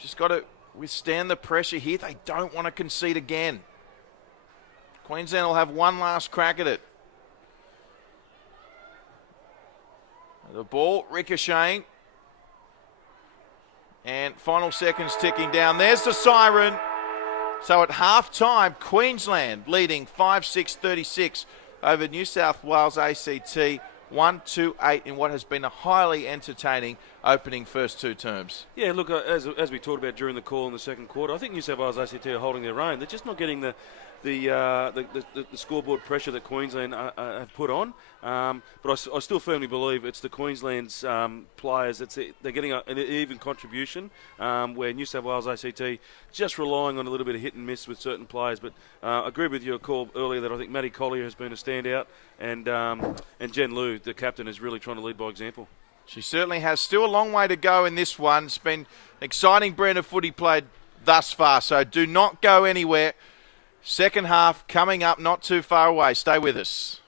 Just got to withstand the pressure here. They don't want to concede again. Queensland will have one last crack at it. The ball ricocheting. And final seconds ticking down. There's the siren. So at half-time, Queensland leading 5-6-36 over New South Wales ACT 1-2-8 in what has been a highly entertaining opening first two terms. Yeah, look, as we talked about during the call in the second quarter, I think New South Wales ACT are holding their own. They're just not getting the scoreboard pressure that Queensland have put on. But I still firmly believe it's the Queensland's players. They're getting an even contribution, where New South Wales ACT just relying on a little bit of hit and miss with certain players. But I agree with your call earlier that I think Maddie Collier has been a standout, and Jen Liu, the captain, is really trying to lead by example. She certainly has. Still a long way to go in this one. It's been an exciting brand of footy played thus far, so do not go anywhere. Second half coming up not too far away. Stay with us.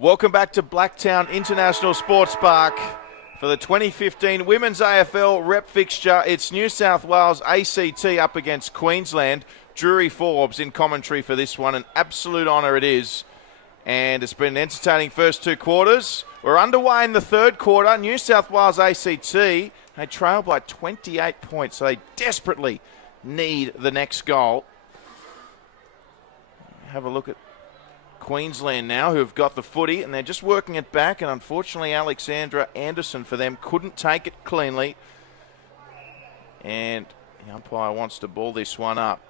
Welcome back to Blacktown International Sports Park for the 2015 Women's AFL rep fixture. It's New South Wales ACT up against Queensland. Drury Forbes in commentary for this one. An absolute honour it is. And it's been an entertaining first two quarters. We're underway in the third quarter. New South Wales ACT, they trail by 28 points, so they desperately need the next goal. Have a look at Queensland now, who have got the footy, and they're just working it back, and unfortunately Alexandra Anderson for them couldn't take it cleanly. And the umpire wants to ball this one up.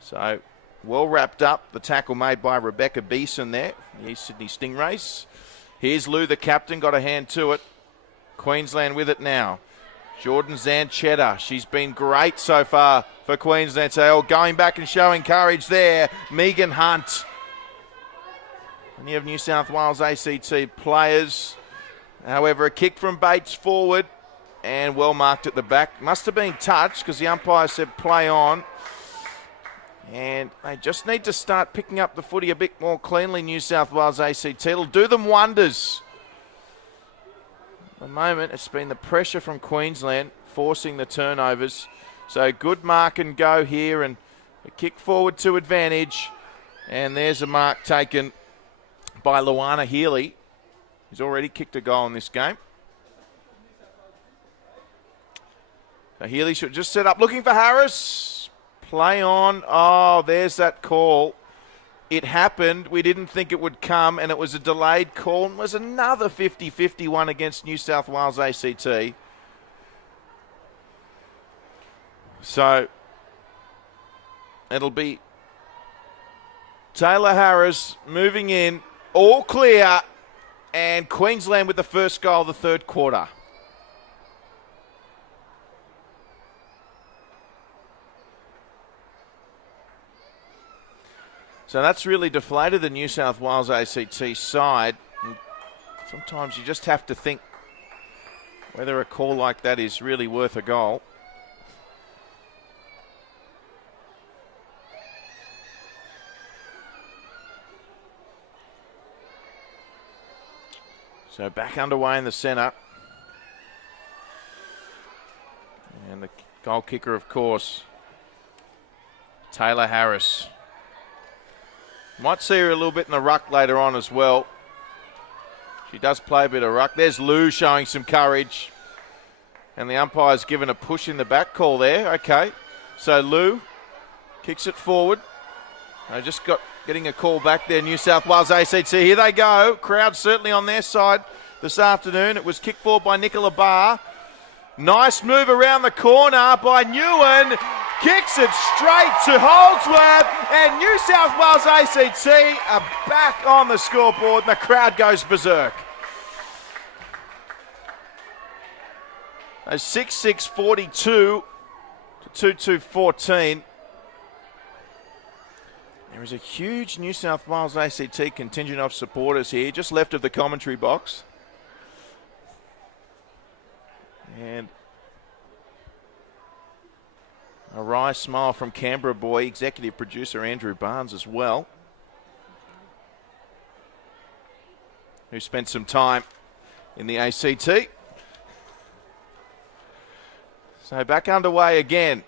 So, well wrapped up, the tackle made by Rebecca Beeson there, the East Sydney Stingrays. Here's Lou, the captain, got a hand to it. Queensland with it now. Jordan Zanchetta, she's been great so far for Queensland. So going back and showing courage there. Megan Hunt. And you have New South Wales ACT players. However, a kick from Bates forward and well marked at the back. Must have been touched because the umpire said play on. And they just need to start picking up the footy a bit more cleanly, New South Wales ACT. It'll do them wonders. At the moment, it's been the pressure from Queensland forcing the turnovers. So good mark and go here, and a kick forward to advantage. And there's a mark taken by Luana Healy, who's already kicked a goal in this game. So Healy should just set up, looking for Harris. Play on. Oh, there's that call. It happened. We didn't think it would come, and it was a delayed call. And it was another 50-50 one against New South Wales ACT. So it'll be Taylor Harris moving in. All clear, and Queensland with the first goal of the third quarter. So that's really deflated the New South Wales ACT side. And sometimes you just have to think whether a call like that is really worth a goal. So back underway in the centre. And the goal kicker, of course, Taylor Harris. Might see her a little bit in the ruck later on as well. She does play a bit of ruck. There's Lou showing some courage. And the umpire's given a push in the back call there. Okay. So Lou kicks it forward. They just getting a call back there, New South Wales ACT. Here they go. Crowd certainly on their side this afternoon. It was kicked forward by Nicola Barr. Nice move around the corner by Nguyen. Kicks it straight to Holdsworth. And New South Wales ACT are back on the scoreboard, and the crowd goes berserk. A 6-6-42 to 2-2-14. There is a huge New South Wales ACT contingent of supporters here, just left of the commentary box. And a wry smile from Canberra boy, executive producer Andrew Barnes as well, who spent some time in the ACT. So back underway again.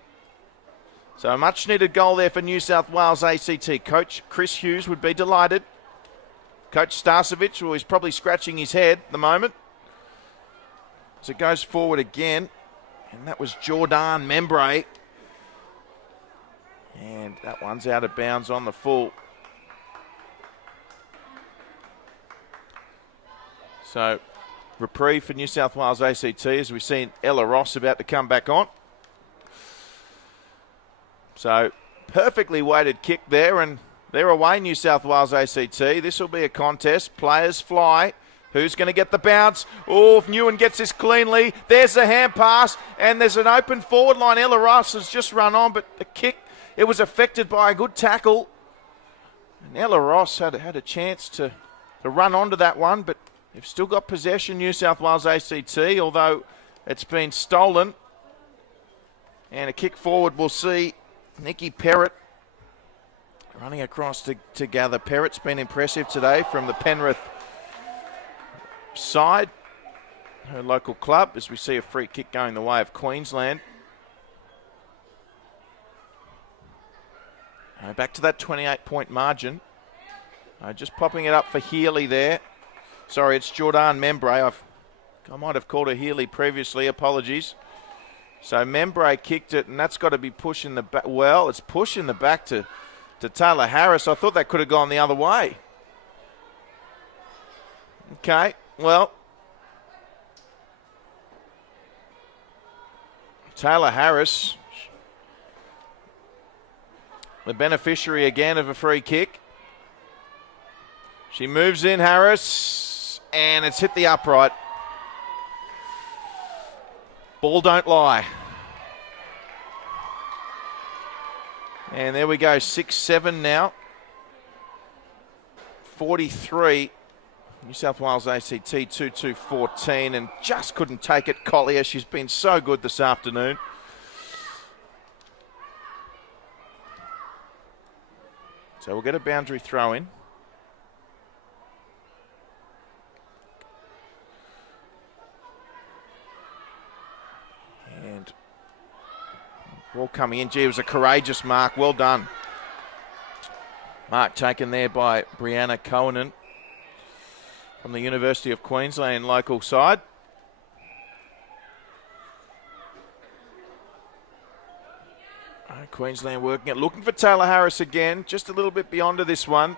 So a much needed goal there for New South Wales ACT. Coach Chris Hughes would be delighted. Coach Starcevic, well, he's probably scratching his head at the moment. So it goes forward again. And that was Jordan Membray. And that one's out of bounds on the full. So reprieve for New South Wales ACT as we've seen Ella Ross about to come back on. So perfectly weighted kick there, and they're away, New South Wales ACT. This will be a contest. Players fly. Who's going to get the bounce? Oh, if Nguyen gets this cleanly. There's the hand pass, and there's an open forward line. Ella Ross has just run on, but the kick, it was affected by a good tackle. And Ella Ross had a chance to run onto that one, but they've still got possession, New South Wales ACT, although it's been stolen. And a kick forward, we'll see Nikki Perrett running across to gather. Perrett's been impressive today from the Penrith side, her local club, as we see a free kick going the way of Queensland. Back to that 28-point margin. Just popping it up for Healy there. Sorry, it's Jordan Membray. I might have called her Healy previously. Apologies. So Membray kicked it, and that's got to be pushing the back. Well, it's pushing the back to Taylor Harris. I thought that could have gone the other way. Okay, well, Taylor Harris, the beneficiary again of a free kick. She moves in, Harris, and it's hit the upright. Ball don't lie. And there we go, 6-7 now. 43. New South Wales ACT 2-2-14, and just couldn't take it. Collier, she's been so good this afternoon. So we'll get a boundary throw in. And ball coming in. Gee, it was a courageous mark. Well done. Mark taken there by Brianna Cohenan from the University of Queensland local side. Queensland working it, looking for Taylor Harris again, just a little bit beyond her this one.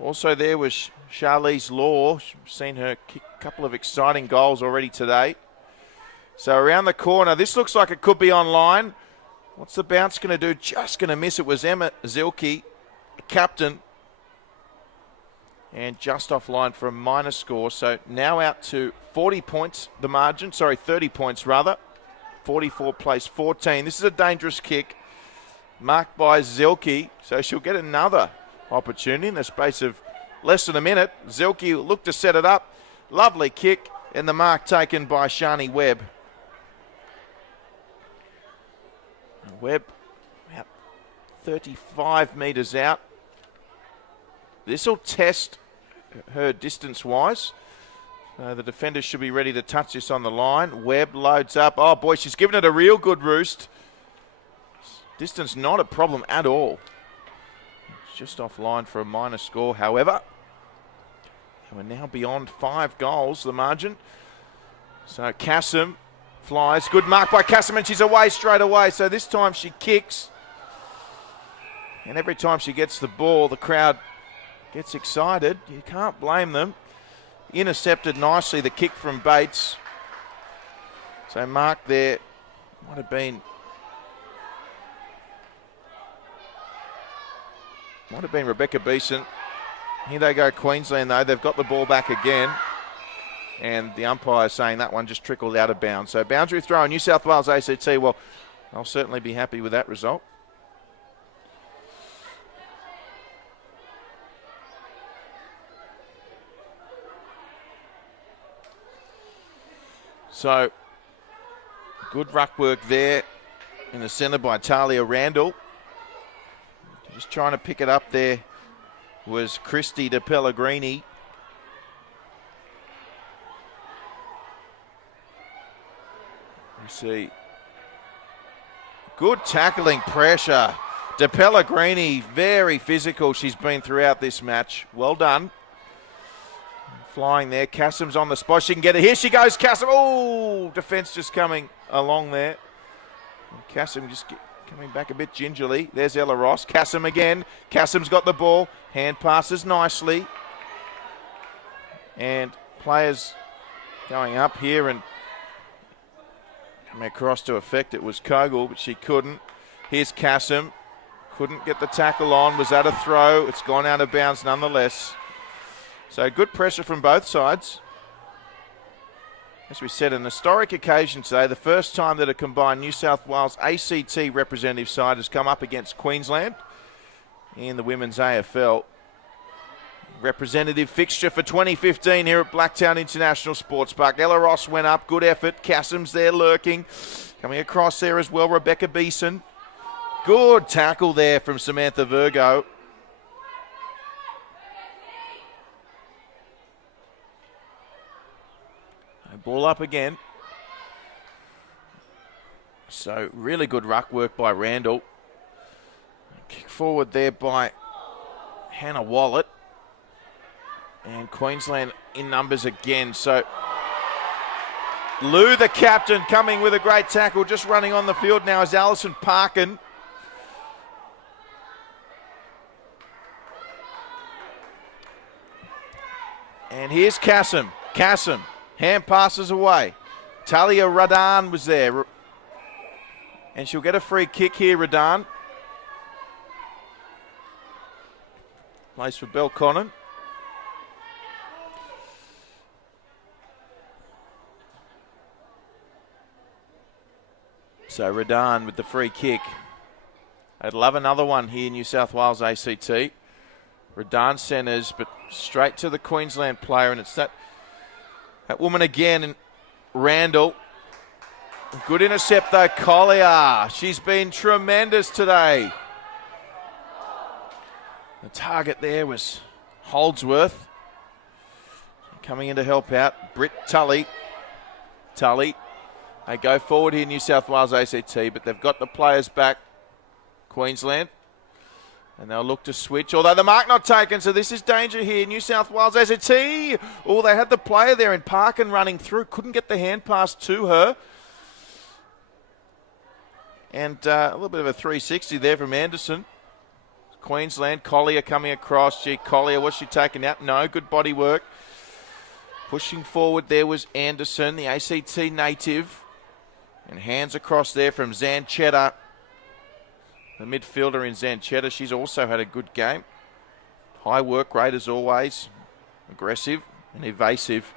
Also there was Charlize Law. Seen her kick a couple of exciting goals already today. So around the corner, this looks like it could be online. What's the bounce going to do? Just going to miss. It was Emma Zilke, captain, and just offline for a minor score. So now out to 40 points, the margin. Sorry, 30 points rather. 44 plays 14. This is a dangerous kick marked by Zilke, so she'll get another opportunity in the space of less than a minute. Zilke looked to set it up. Lovely kick, and the mark taken by Shani Webb. Webb about 35 metres out. This will test her distance-wise. The defenders should be ready to touch this on the line. Webb loads up. Oh, boy, she's given it a real good roost. Distance not a problem at all. It's just offline for a minor score, however. We're now beyond 5 goals, the margin. So Kassam flies. Good mark by Kassam, and she's away straight away. So this time she kicks. And every time she gets the ball, the crowd gets excited. You can't blame them. Intercepted nicely, the kick from Bates. So mark there might have been Rebecca Beeson. Here they go, Queensland, though. They've got the ball back again. And the umpire saying that one just trickled out of bounds. So boundary throw, New South Wales ACT. Well, I'll certainly be happy with that result. So, good ruck work there in the centre by Talia Randall. Just trying to pick it up there was Christy De Pellegrini. You see, good tackling pressure. De Pellegrini, very physical. She's been throughout this match. Well done. Flying there. Kassam's on the spot. She can get it. Here she goes, Kassam. Oh, defence just coming along there. Kassam just coming back a bit gingerly. There's Ella Ross. Kassam again. Kassam's got the ball. Hand passes nicely. And players going up here and coming across to effect. It was Kogel, but she couldn't. Here's Kassam. Couldn't get the tackle on. Was that a throw? It's gone out of bounds nonetheless. So good pressure from both sides. As we said, an historic occasion today. The first time that a combined New South Wales ACT representative side has come up against Queensland in the Women's AFL. Representative fixture for 2015 here at Blacktown International Sports Park. Ella Ross went up. Good effort. Kassam's there lurking. Coming across there as well, Rebecca Beeson. Good tackle there from Samantha Virgo. Ball up again. So really good ruck work by Randall. Kick forward there by Hannah Wallet. And Queensland in numbers again. So Lou, the captain, coming with a great tackle. Just running on the field now is Alison Parkin. And here's Kassam. Kassam. Hand passes away. Talia Radan was there. And she'll get a free kick here, Radan. Plays for Belconnen. So Radan with the free kick. I'd love another one here, New South Wales ACT. Radan centres, but straight to the Queensland player, and it's that woman again, and Randall. Good intercept though, Collier. She's been tremendous today. The target there was Holdsworth. Coming in to help out, Britt Tully. Tully. They go forward here, New South Wales ACT, but they've got the players back, Queensland. And they'll look to switch, although the mark not taken, so this is danger here. New South Wales ACT. Oh, they had the player there in Parkin running through. Couldn't get the hand pass to her. And a little bit of a 360 there from Anderson. Queensland, Collier coming across. Gee, Collier, was she taken out? No, good body work. Pushing forward there was Anderson, the ACT native. And hands across there from Zanchetta. The midfielder in Zanchetta, she's also had a good game. High work rate as always. Aggressive and evasive.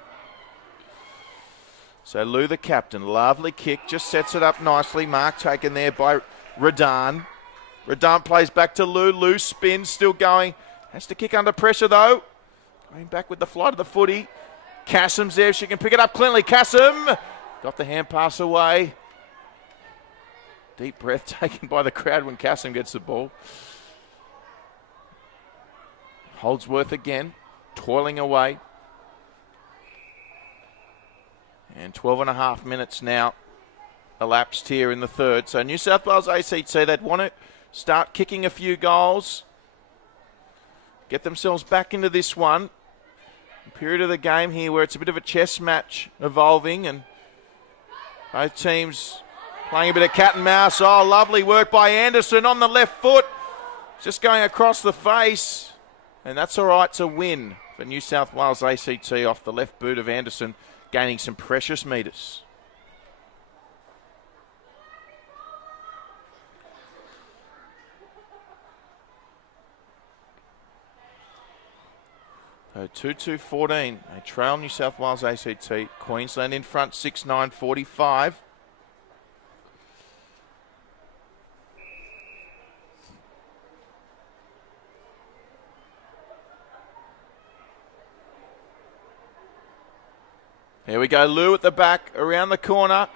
So Lou, the captain, lovely kick, just sets it up nicely. Mark taken there by Radan. Radan plays back to Lou. Lou spins, still going. Has to kick under pressure though. Going back with the flight of the footy. Kassam's there, she can pick it up cleanly. Kassam got the hand pass away. Deep breath taken by the crowd when Kassam gets the ball. Holdsworth again, toiling away. And 12 and a half minutes now elapsed here in the third. So New South Wales ACT, they'd want to start kicking a few goals. Get themselves back into this one. Period of the game here where it's a bit of a chess match evolving, and both teams playing a bit of cat and mouse. Oh, lovely work by Anderson on the left foot. Just going across the face. And that's all right. It's a win for New South Wales ACT off the left boot of Anderson, gaining some precious metres. So 2-2-14. They trail New South Wales ACT. Queensland in front, 6-9-45. Here we go, Lou at the back, around the corner.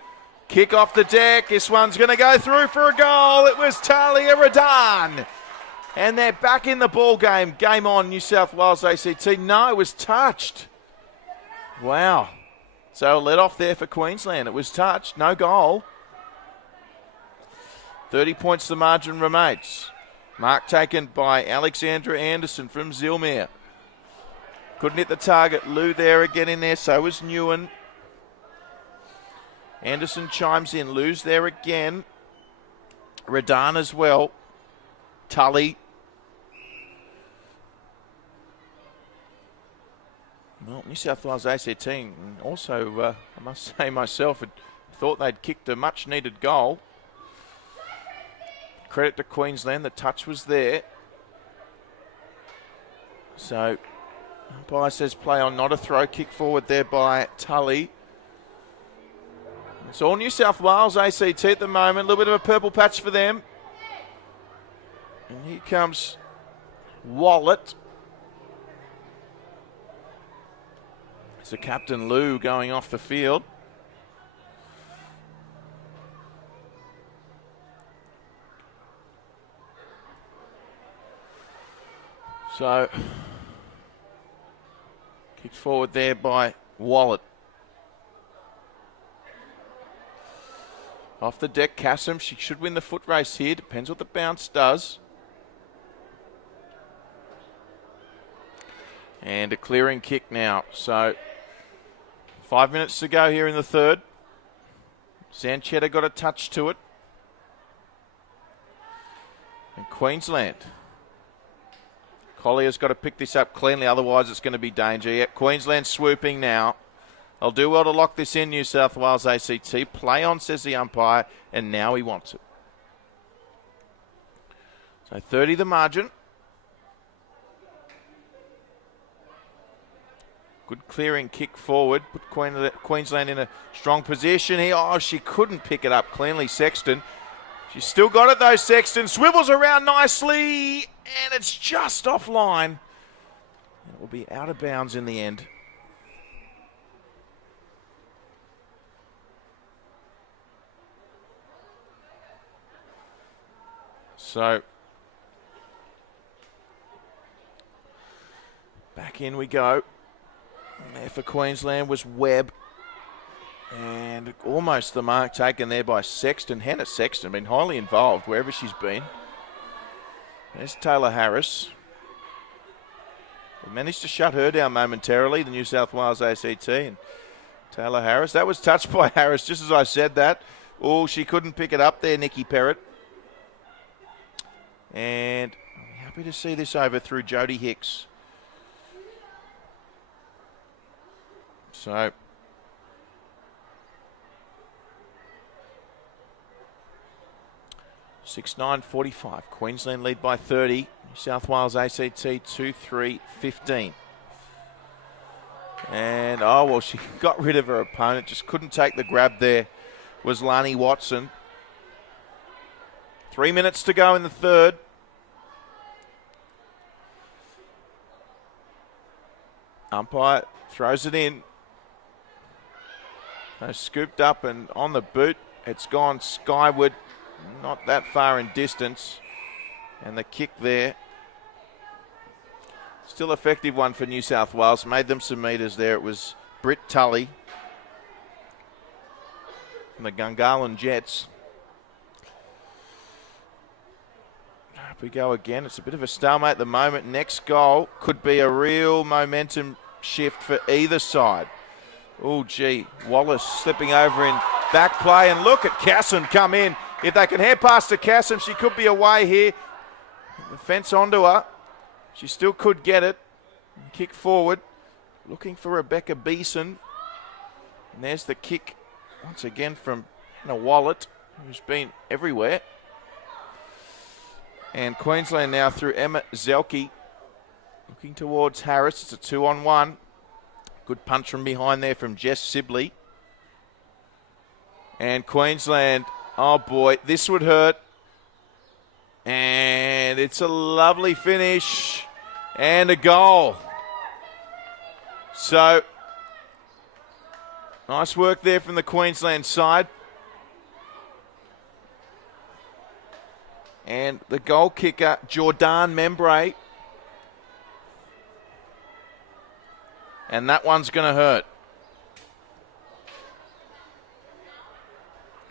Kick off the deck. This one's going to go through for a goal. It was Talia Radan. And they're back in the ball game. Game on, New South Wales ACT. No, it was touched. Wow. So let off there for Queensland. It was touched, no goal. 30 points the margin remains. Mark taken by Alexandra Anderson from Zilmere. Couldn't hit the target. Lou there again in there. So was Newen. Anderson chimes in. Lou's there again. Radan as well. Tully. Well, New South Wales ACT also, I must say myself, had thought they'd kicked a much-needed goal. Credit to Queensland. The touch was there. So umpire says play on, not a throw. Kick forward there by Tully. It's all New South Wales ACT at the moment. A little bit of a purple patch for them. And here comes Wallet. It's the captain Lou going off the field. So kicked forward there by Wallet. Off the deck, Kassam. She should win the foot race here. Depends what the bounce does. And a clearing kick now. So 5 minutes to go here in the third. Zanchetta got a touch to it. And Queensland. Collier's got to pick this up cleanly, otherwise it's going to be danger. Yep, Queensland swooping now. They'll do well to lock this in, New South Wales ACT. Play on, says the umpire, and now he wants it. So 30 the margin. Good clearing kick forward. Put Queensland in a strong position here. Oh, she couldn't pick it up cleanly, Sexton. She's still got it though, Sexton. Swivels around nicely, and it's just offline. It will be out of bounds in the end. So, back in we go. And there for Queensland was Webb. And almost the mark taken there by Sexton. Hannah Sexton, been highly involved wherever she's been. There's Taylor Harris. We managed to shut her down momentarily, the New South Wales ACT. And Taylor Harris, that was touched by Harris, just as I said that. Oh, she couldn't pick it up there, Nikki Perrett. And I'm happy to see this over through Jodie Hicks. So, (6:9:45). Queensland lead by 30. New South Wales ACT 2-3-15. And, oh, well, she got rid of her opponent. Just couldn't take the grab there, was Lani Watson. 3 minutes to go in the third. Umpire throws it in. So scooped up and on the boot. It's gone skyward, not that far in distance. And the kick there. Still effective one for New South Wales. Made them some metres there. It was Britt Tully from the Gungahlin Jets. Up we go again. It's a bit of a stalemate at the moment. Next goal could be a real momentum shift for either side. Oh, gee. Wallace slipping over in back play. And look at Kassam come in. If they can head past to Kassam, she could be away here. The fence onto her. She still could get it. Kick forward. Looking for Rebecca Beeson. And there's the kick once again from Hannah Wallet, who's been everywhere. And Queensland now through Emma Zelke. Looking towards Harris. It's a 2-on-1. Good punch from behind there from Jess Sibley. And Queensland, oh boy, this would hurt. And it's a lovely finish. And a goal. So, nice work there from the Queensland side. And the goal kicker, Jordan Membray. And that one's going to hurt.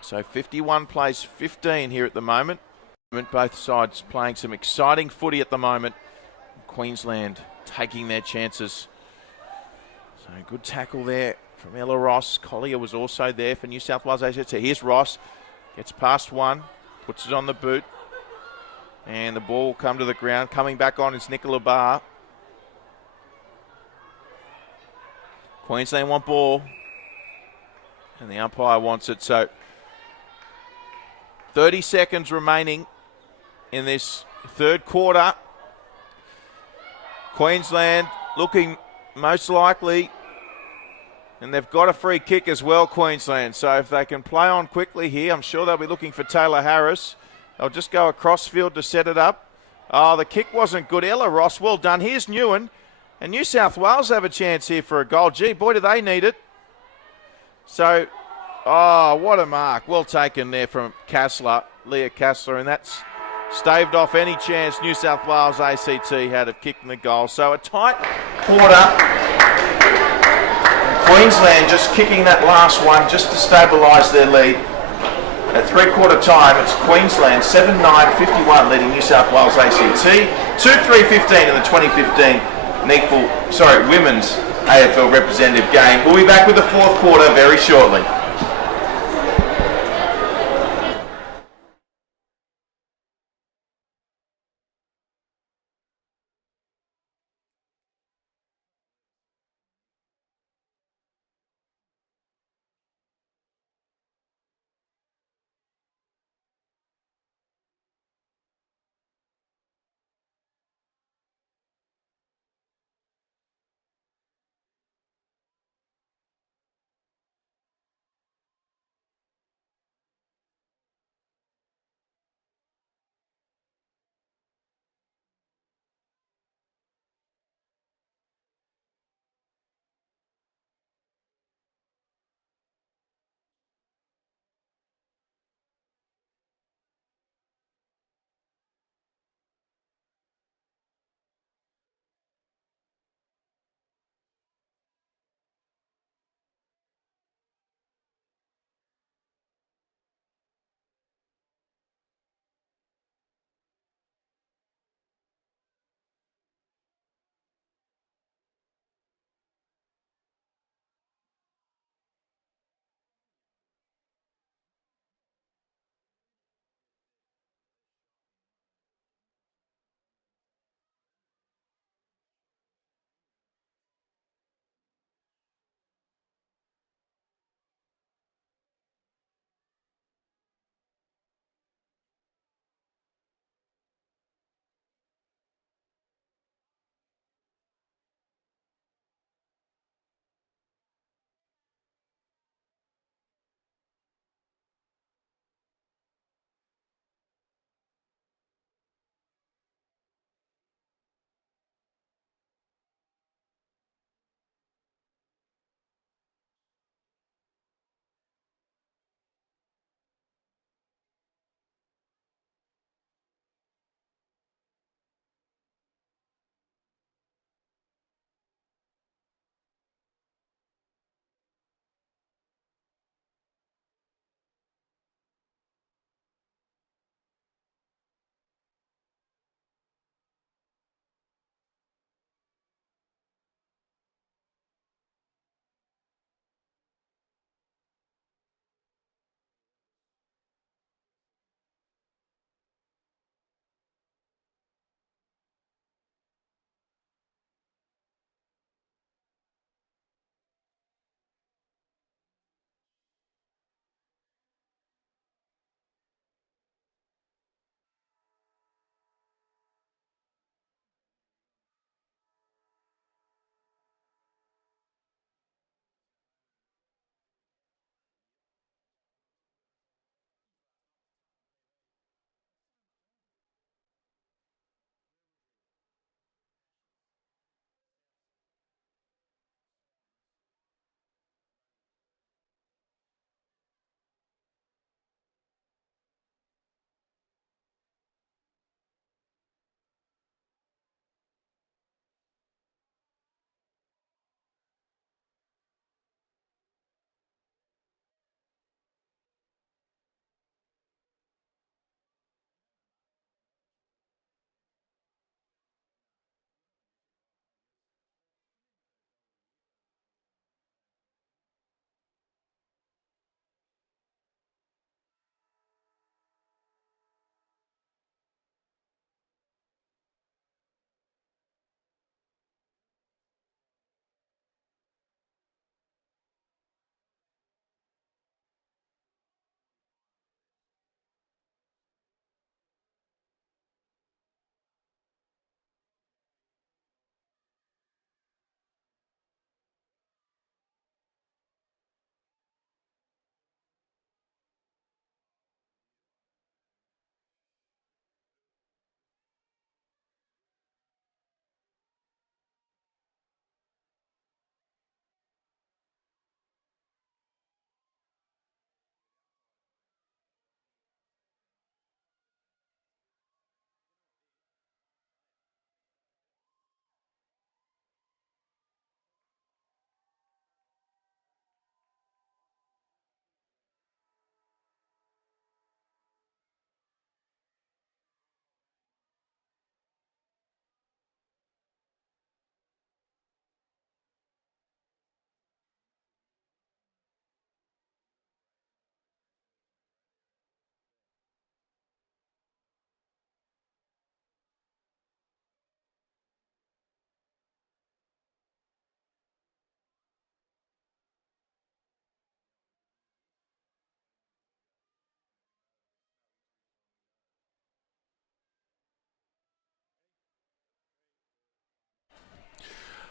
So 51 plays 15 here at the moment. Both sides playing some exciting footy at the moment. Queensland taking their chances. So good tackle there from Ella Ross. Collier was also there for New South Wales ACT. Here's Ross. Gets past one. Puts it on the boot. And the ball will come to the ground. Coming back on is Nicola Barr. Queensland want ball. And the umpire wants it. So 30 seconds remaining in this third quarter. Queensland looking most likely. And they've got a free kick as well, Queensland. So if they can play on quickly here, I'm sure they'll be looking for Taylor Harris. They'll just go across field to set it up. Oh, the kick wasn't good. Ella Ross, well done. Here's Newen. And New South Wales have a chance here for a goal. Gee, boy, do they need it. So, oh, what a mark. Well taken there from Kassler, Leah Kassler. And that's staved off any chance New South Wales ACT had of kicking the goal. So a tight quarter. Queensland just kicking that last one just to stabilise their lead. At three-quarter time, it's Queensland 7-9-51 leading New South Wales ACT. 2-3-15 in the 2015 Women's AFL representative game. We'll be back with the fourth quarter very shortly.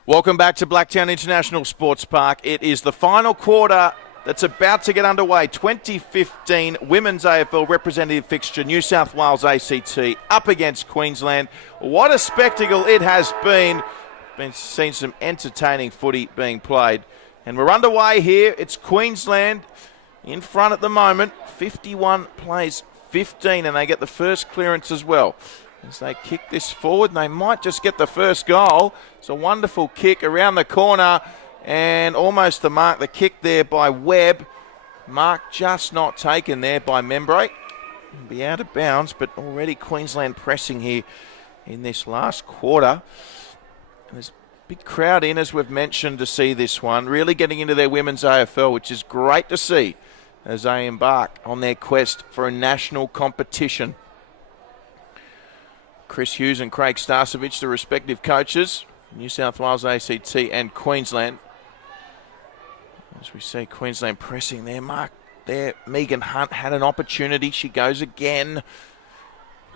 Welcome back to Blacktown International Sports Park. It is the final quarter that's about to get underway. 2015 Women's AFL representative fixture, New South Wales ACT up against Queensland. What a spectacle it has been. Been seen some entertaining footy being played. And we're underway here. It's Queensland in front at the moment. 51 plays 15, and they get the first clearance as well. As they kick this forward, and they might just get the first goal. It's a wonderful kick around the corner and almost the mark. The kick there by Webb. Mark just not taken there by Membrane. Be out of bounds, but already Queensland pressing here in this last quarter. And there's a big crowd in, as we've mentioned, to see this one. Really getting into their women's AFL, which is great to see as they embark on their quest for a national competition. Chris Hughes and Craig Starcevich, the respective coaches, New South Wales ACT and Queensland. As we see Queensland pressing their mark there. Megan Hunt had an opportunity. She goes again.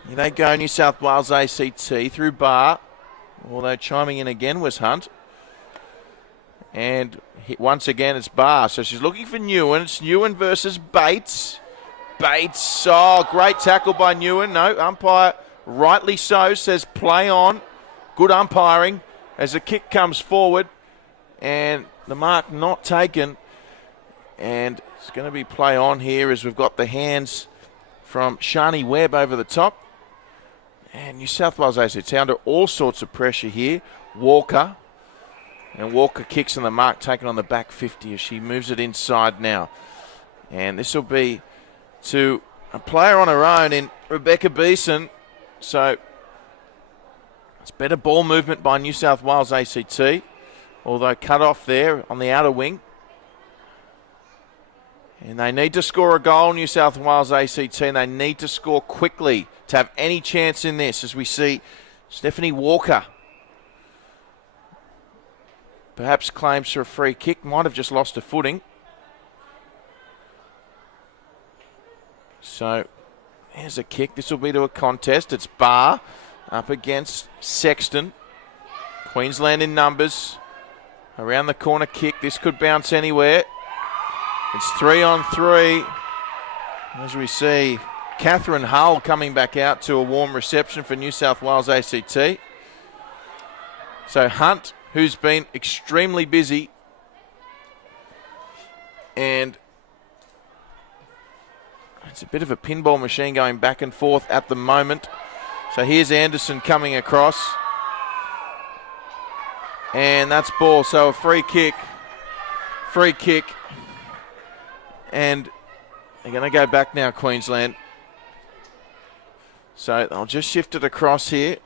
Here they go, New South Wales ACT through Barr. Although chiming in again was Hunt. And once again it's Barr. So she's looking for Newen. It's Newen versus Bates. Bates, oh, great tackle by Newen. No, umpire rightly so says play on. Good umpiring as the kick comes forward. And the mark not taken. And it's going to be play on here as we've got the hands from Shani Webb over the top. And New South Wales ACT under all sorts of pressure here. Walker. And Walker kicks on the mark, taken on the back 50 as she moves it inside now. And this will be to a player on her own in Rebecca Beeson. So it's better ball movement by New South Wales ACT. Although cut off there on the outer wing. And they need to score a goal, New South Wales ACT, and they need to score quickly to have any chance in this, as we see Stephanie Walker perhaps claims for a free kick. Might have just lost her footing. So here's a kick. This will be to a contest. It's Barr up against Sexton. Queensland in numbers. Around the corner kick. This could bounce anywhere. It's 3-on-3. As we see Catherine Hull coming back out to a warm reception for New South Wales ACT. So Hunt, who's been extremely busy, and it's a bit of a pinball machine going back and forth at the moment. So here's Anderson coming across. And that's ball. So a free kick. Free kick. And they're going to go back now, Queensland. So I'll just shift it across here.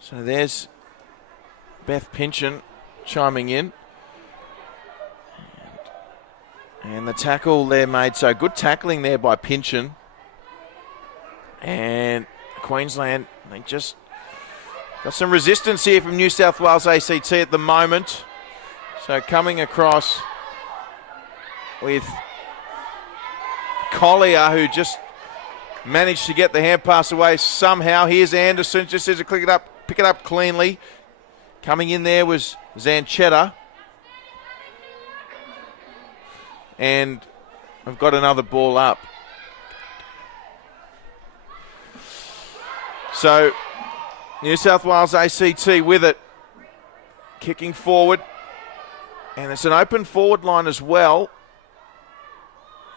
So there's Beth Pynchon chiming in. And the tackle there made. So good tackling there by Pynchon. And Queensland, they just got some resistance here from New South Wales ACT at the moment. So coming across with Collier, who just managed to get the hand pass away somehow. Here's Anderson, just says to pick it up cleanly. Coming in there was Zanchetta. And I've got another ball up. So New South Wales ACT with it. Kicking forward. And it's an open forward line as well.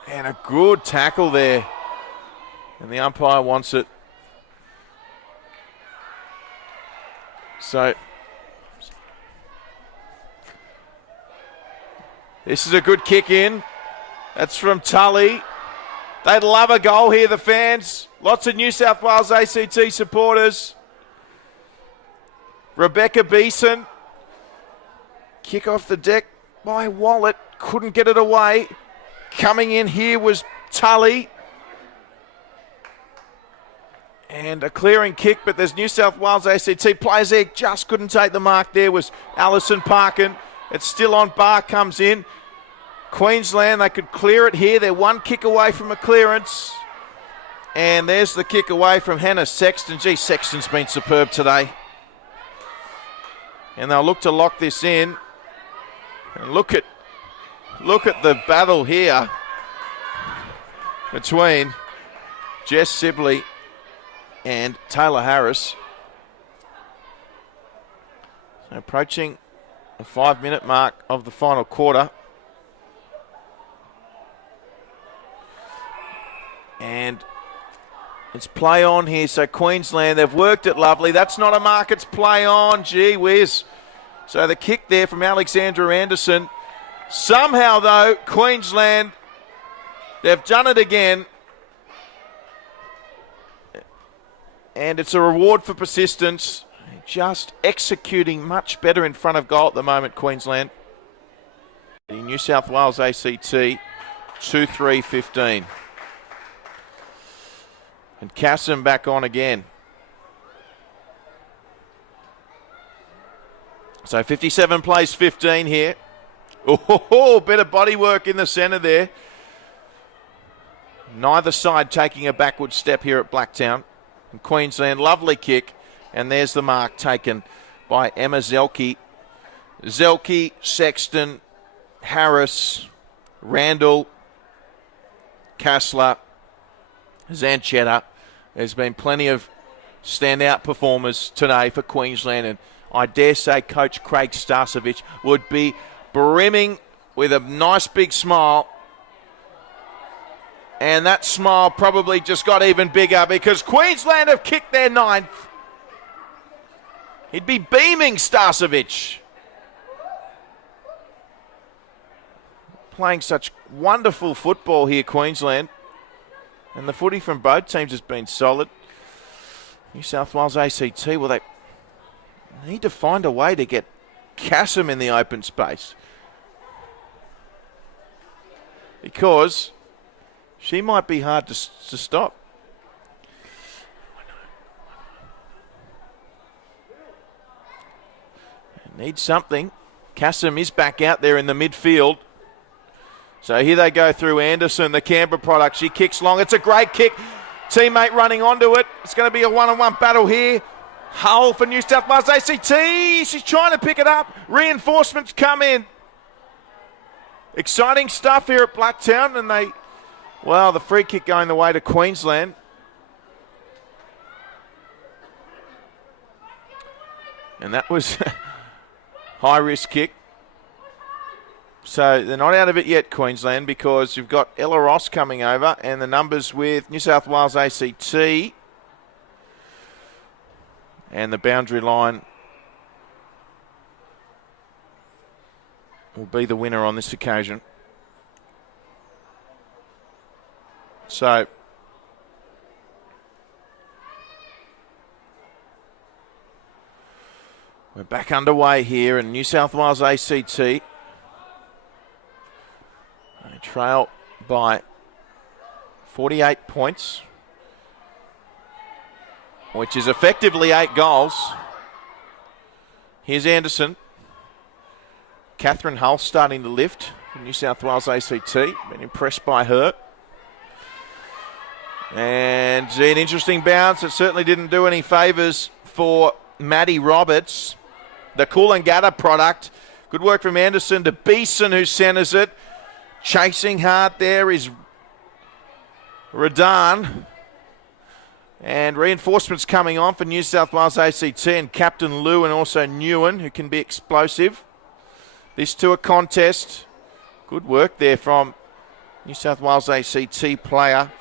And a good tackle there. And the umpire wants it. So this is a good kick in. That's from Tully. They'd love a goal here, the fans. Lots of New South Wales ACT supporters. Rebecca Beeson. Kick off the deck by Wallet. Couldn't get it away. Coming in here was Tully. And a clearing kick, but there's New South Wales ACT players there. Just couldn't take the mark there was Alison Parkin. It's still on. Barr comes in. Queensland, they could clear it here. They're one kick away from a clearance. And there's the kick away from Hannah Sexton. Gee, Sexton's been superb today. And they'll look to lock this in. And look at the battle here between Jess Sibley and Taylor Harris. So approaching the 5-minute mark of the final quarter. And it's play on here, so Queensland, they've worked it lovely. That's not a mark, it's play on. Gee whiz. So the kick there from Alexandra Anderson. Somehow, though, Queensland, they've done it again. And it's a reward for persistence. Just executing much better in front of goal at the moment, Queensland. In New South Wales ACT, 2-3-15. And Cassim back on again. So 57 plays 15 here. Oh, bit of body work in the centre there. Neither side taking a backward step here at Blacktown. And Queensland, lovely kick. And there's the mark taken by Emma Zelke. Zelke, Sexton, Harris, Randall, Kassler, Zanchetta. There's been plenty of standout performers today for Queensland, and I dare say Coach Craig Starcevich would be brimming with a nice big smile. And that smile probably just got even bigger because Queensland have kicked their 9th. He'd be beaming, Starcevich. Playing such wonderful football here, Queensland. And the footy from both teams has been solid. New South Wales ACT, well, they need to find a way to get Cassim in the open space. Because she might be hard to stop. Need something. Cassim is back out there in the midfield. So here they go through Anderson, the Canberra product. She kicks long. It's a great kick. Teammate running onto it. It's going to be a one-on-one battle here. Hull for New South Wales ACT. She's trying to pick it up. Reinforcements come in. Exciting stuff here at Blacktown. And the free kick going the way to Queensland. And that was high-risk kick. So they're not out of it yet, Queensland, because you've got Ella Ross coming over and the numbers with New South Wales ACT. And the boundary line will be the winner on this occasion. So we're back underway here in New South Wales ACT. They trail by 48 points, which is effectively 8 goals. Here's Anderson. Catherine Hull starting to lift in New South Wales ACT. Been impressed by her. And an interesting bounce. It certainly didn't do any favours for Maddie Roberts. The Coolangatta product. Good work from Anderson to Beeson, who centres it. Chasing hard there is Radan. And reinforcements coming on for New South Wales ACT and Captain Lou and also Newen, who can be explosive. This to a contest. Good work there from New South Wales ACT player.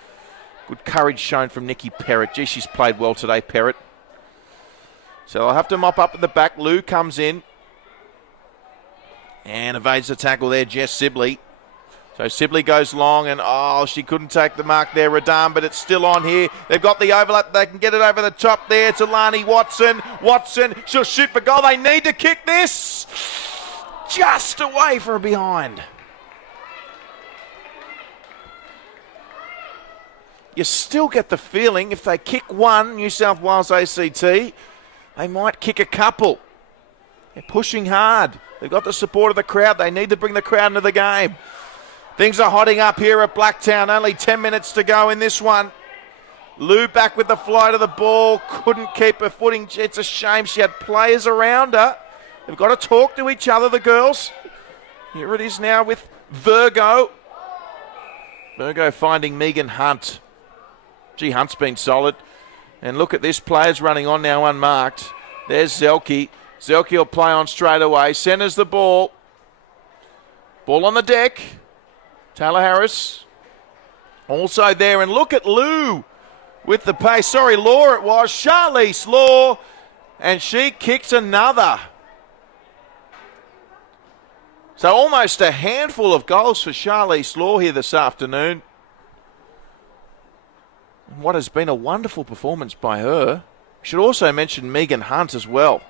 Good courage shown from Nikki Perrett. Gee, she's played well today, Perrett. So I'll have to mop up at the back. Lou comes in and evades the tackle there, Jess Sibley. So Sibley goes long and, she couldn't take the mark there, Radan, but it's still on here. They've got the overlap. They can get it over the top there to Lani Watson. Watson, she'll shoot for goal. They need to kick this. Just away for a behind. You still get the feeling if they kick one, New South Wales ACT, they might kick a couple. They're pushing hard. They've got the support of the crowd. They need to bring the crowd into the game. Things are hotting up here at Blacktown. Only 10 minutes to go in this one. Lou back with the flight of the ball. Couldn't keep her footing. It's a shame she had players around her. They've got to talk to each other, the girls. Here it is now with Virgo. Virgo finding Megan Hunt. Gee, Hunt's been solid. And look at this, players running on now unmarked. There's Zelke. Zelke will play on straight away. Centres the ball. Ball on the deck. Taylor Harris also there. And look at Lou with the pace. Sorry, Law it was. Charlize Law. And she kicks another. So almost a handful of goals for Charlize Law here this afternoon. What has been a wonderful performance by her. Should also mention Megan Hunt as well.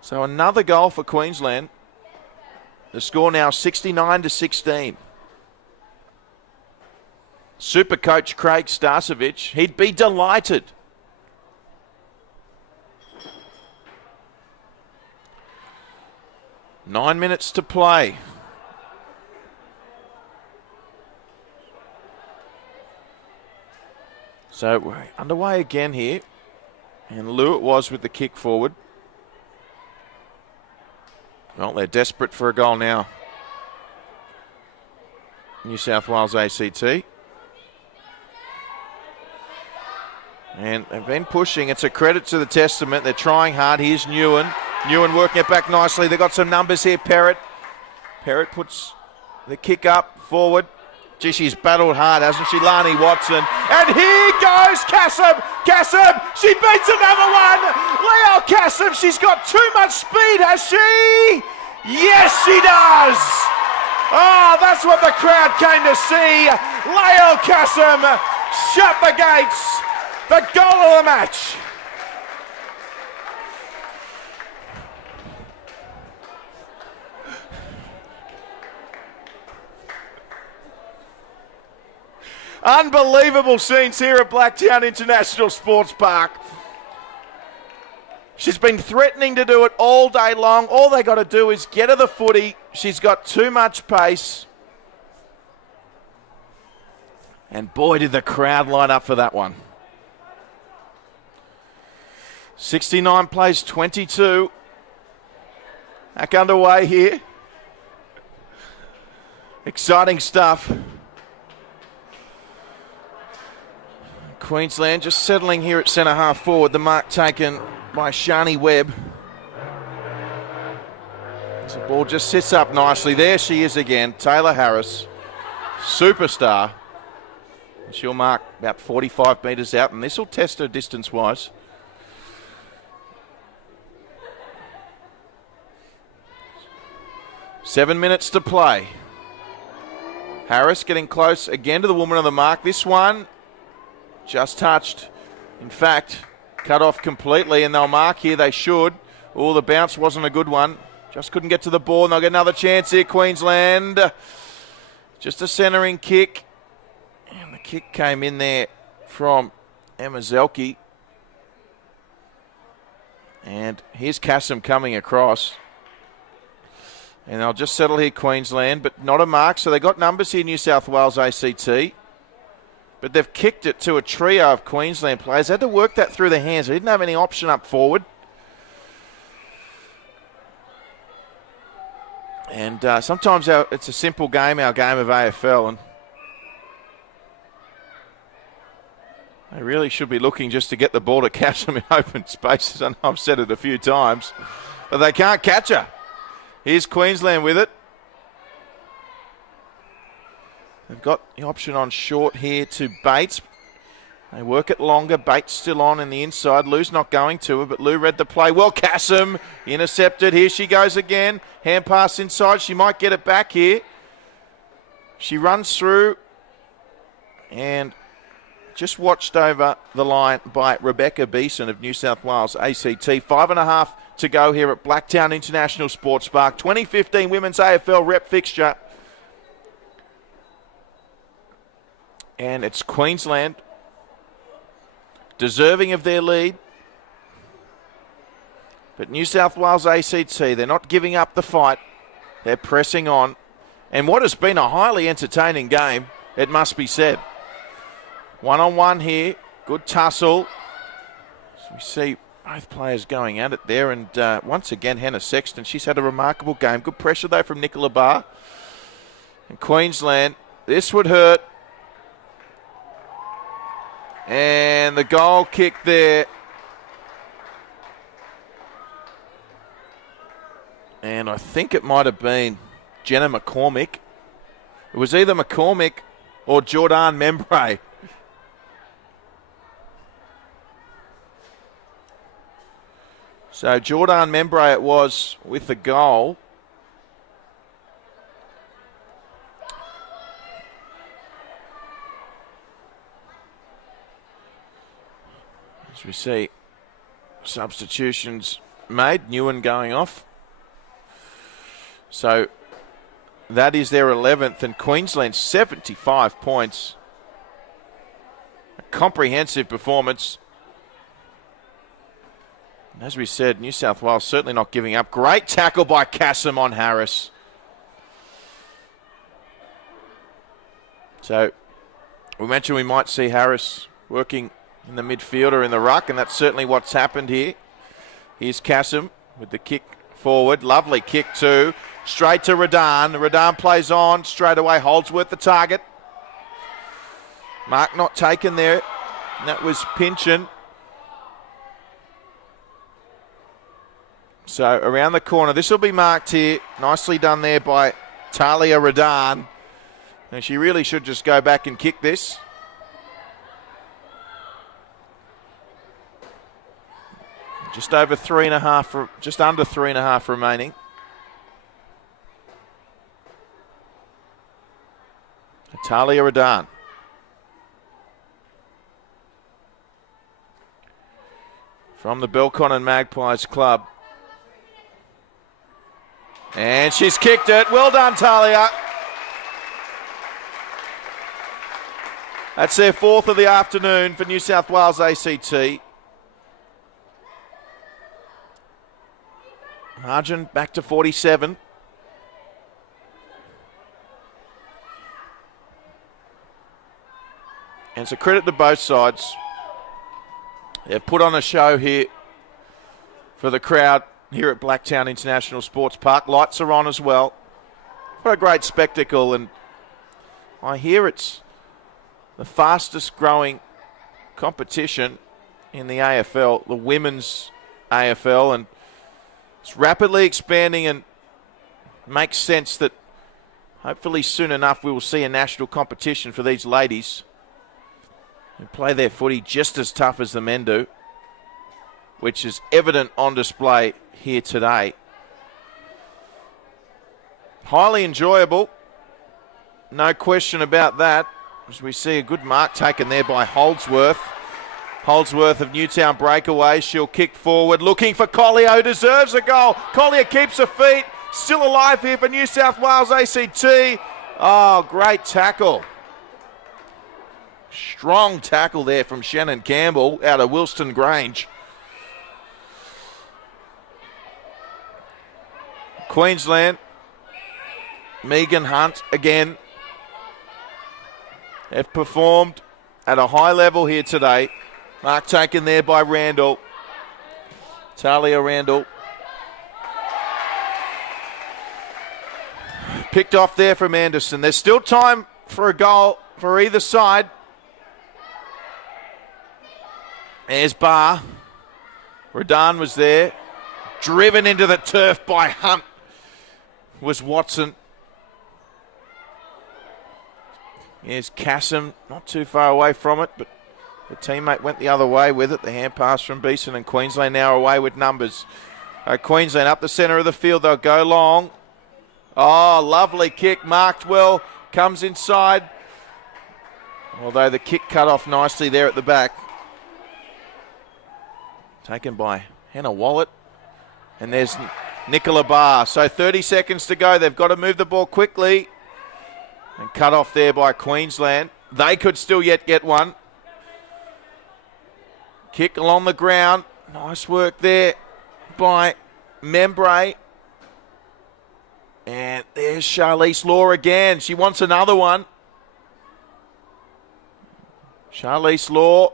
So another goal for Queensland. The score now 69-16. Super coach Craig Starcevich, he'd be delighted. Nine minutes to play. So we're underway again here. And Lou it was with the kick forward. Well, they're desperate for a goal now. New South Wales ACT. And they've been pushing. It's a credit to the Testament. They're trying hard. Here's Newen. Newen working it back nicely. They've got some numbers here. Perrett. Perrett puts the kick up forward. Gee, she's battled hard, hasn't she? Lani Watson. And here goes Cassam. Cassam, she beats another one. Leo Cassam, she's got too much speed, has she? Yes, she does. Oh, that's what the crowd came to see. Leo Cassam shut the gates. The goal of the match. Unbelievable scenes here at Blacktown International Sports Park. She's been threatening to do it all day long. All they got to do is get her the footy. She's got too much pace. And boy, did the crowd line up for that one. 69 plays 22. Back underway here. Exciting stuff. Queensland just settling here at centre half forward. The mark taken by Shani Webb. So the ball just sits up nicely. There she is again. Taylor Harris, superstar. She'll mark about 45 metres out, and this will test her distance-wise. Seven minutes to play. Harris getting close again to the woman on the mark. This one just touched. In fact, cut off completely, and they'll mark here. They should. Oh, the bounce wasn't a good one. Just couldn't get to the ball, and they'll get another chance here, Queensland. Just a centering kick. And the kick came in there from Emma Zelke. And here's Cassam coming across. And they'll just settle here, Queensland, but not a mark. So they got numbers here, New South Wales ACT. But they've kicked it to a trio of Queensland players. They had to work that through their hands. They didn't have any option up forward. And sometimes it's a simple game, our game of AFL. And they really should be looking just to get the ball to catch them in open spaces. I know I've said it a few times. But they can't catch her. Here's Queensland with it. They've got the option on short here to Bates. They work it longer. Bates still on in the inside. Lou's not going to her, but Lou read the play. Well, Cassam intercepted. Here she goes again. Hand pass inside. She might get it back here. She runs through and just watched over the line by Rebecca Beeson of New South Wales ACT. 5.5 to go here at Blacktown International Sports Park. 2015 Women's AFL rep fixture. And it's Queensland deserving of their lead. But New South Wales ACT, they're not giving up the fight. They're pressing on. And what has been a highly entertaining game, it must be said. One-on-one here. Good tussle. So we see Both players going at it there. And once again, Hannah Sexton, she's had a remarkable game. Good pressure, though, from Nicola Barr. And Queensland, this would hurt. And the goal kick there. And I think it might have been Jenna McCormick. It was either McCormick or Jordan Membray. So Jordan Membray it was with the goal. As we see substitutions made, Newen going off. So that is their 11th, and Queensland 75 points. A comprehensive performance. And as we said, New South Wales certainly not giving up. Great tackle by Kassam on Harris. So we mentioned we might see Harris working in the midfield or in the ruck, and that's certainly what's happened here. Here's Kassam with the kick forward. Lovely kick too. Straight to Radan. Radan plays on. Straight away Holdsworth the target. Mark not taken there. And that was Pinchin. So around the corner. This will be marked here. Nicely done there by Talia Radan. And she really should just go back and kick this. Just over 3.5, just under 3.5 remaining. Talia Radan. From the Belconnen Magpies club. And she's kicked it. Well done, Talia. That's their 4th of the afternoon for New South Wales ACT. Margin back to 47. And it's a credit to both sides. They've put on a show here for the crowd here at Blacktown International Sports Park. Lights are on as well. What a great spectacle. And I hear it's the fastest growing competition in the AFL, the women's AFL. And it's rapidly expanding, and makes sense that hopefully soon enough we will see a national competition for these ladies who play their footy just as tough as the men do, which is evident on display here today. Highly enjoyable, no question about that, as we see a good mark taken there by Holdsworth. Holdsworth of Newtown breakaway. She'll kick forward, looking for Collier, who deserves a goal. Collier keeps her feet. Still alive here for New South Wales ACT. Oh, great tackle. Strong tackle there from Shannon Campbell out of Wilston Grange. Queensland. Megan Hunt again have performed at a high level here today. Mark taken there by Randall. Talia Randall. Picked off there from Anderson. There's still time for a goal for either side. There's Barr. Radan was there. Driven into the turf by Hunt was Watson. Here's Kassam, not too far away from it, but the teammate went the other way with it. The hand pass from Beeson, and Queensland now away with numbers. Queensland up the centre of the field. They'll go long. Oh, lovely kick. Marked well. Comes inside. Although the kick cut off nicely there at the back. Taken by Hannah Wallet. And there's Nicola Barr. So 30 seconds to go. They've got to move the ball quickly. And cut off there by Queensland. They could still yet get one. Kick along the ground. Nice work there by Membray. And there's Charlize Law again. She wants another one. Charlize Law.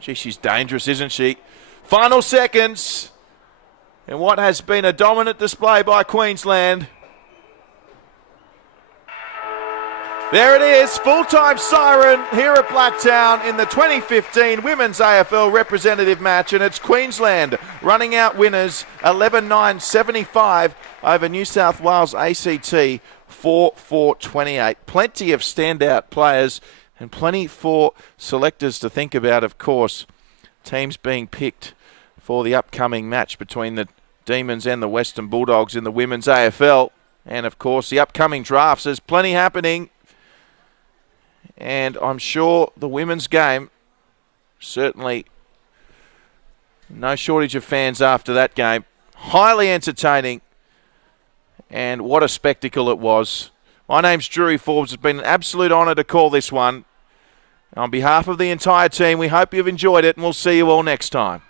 Gee, she's dangerous, isn't she? Final seconds. And what has been a dominant display by Queensland. There it is, full-time siren here at Blacktown in the 2015 Women's AFL representative match, and it's Queensland running out winners 11-9-75 over New South Wales ACT 4-4-28. Plenty of standout players and plenty for selectors to think about, of course. Teams being picked for the upcoming match between the Demons and the Western Bulldogs in the Women's AFL. And, of course, the upcoming drafts. There's plenty happening. And I'm sure the women's game, certainly no shortage of fans after that game. Highly entertaining. And what a spectacle it was. My name's Drury Forbes. It's been an absolute honour to call this one. On behalf of the entire team, we hope you've enjoyed it, and we'll see you all next time.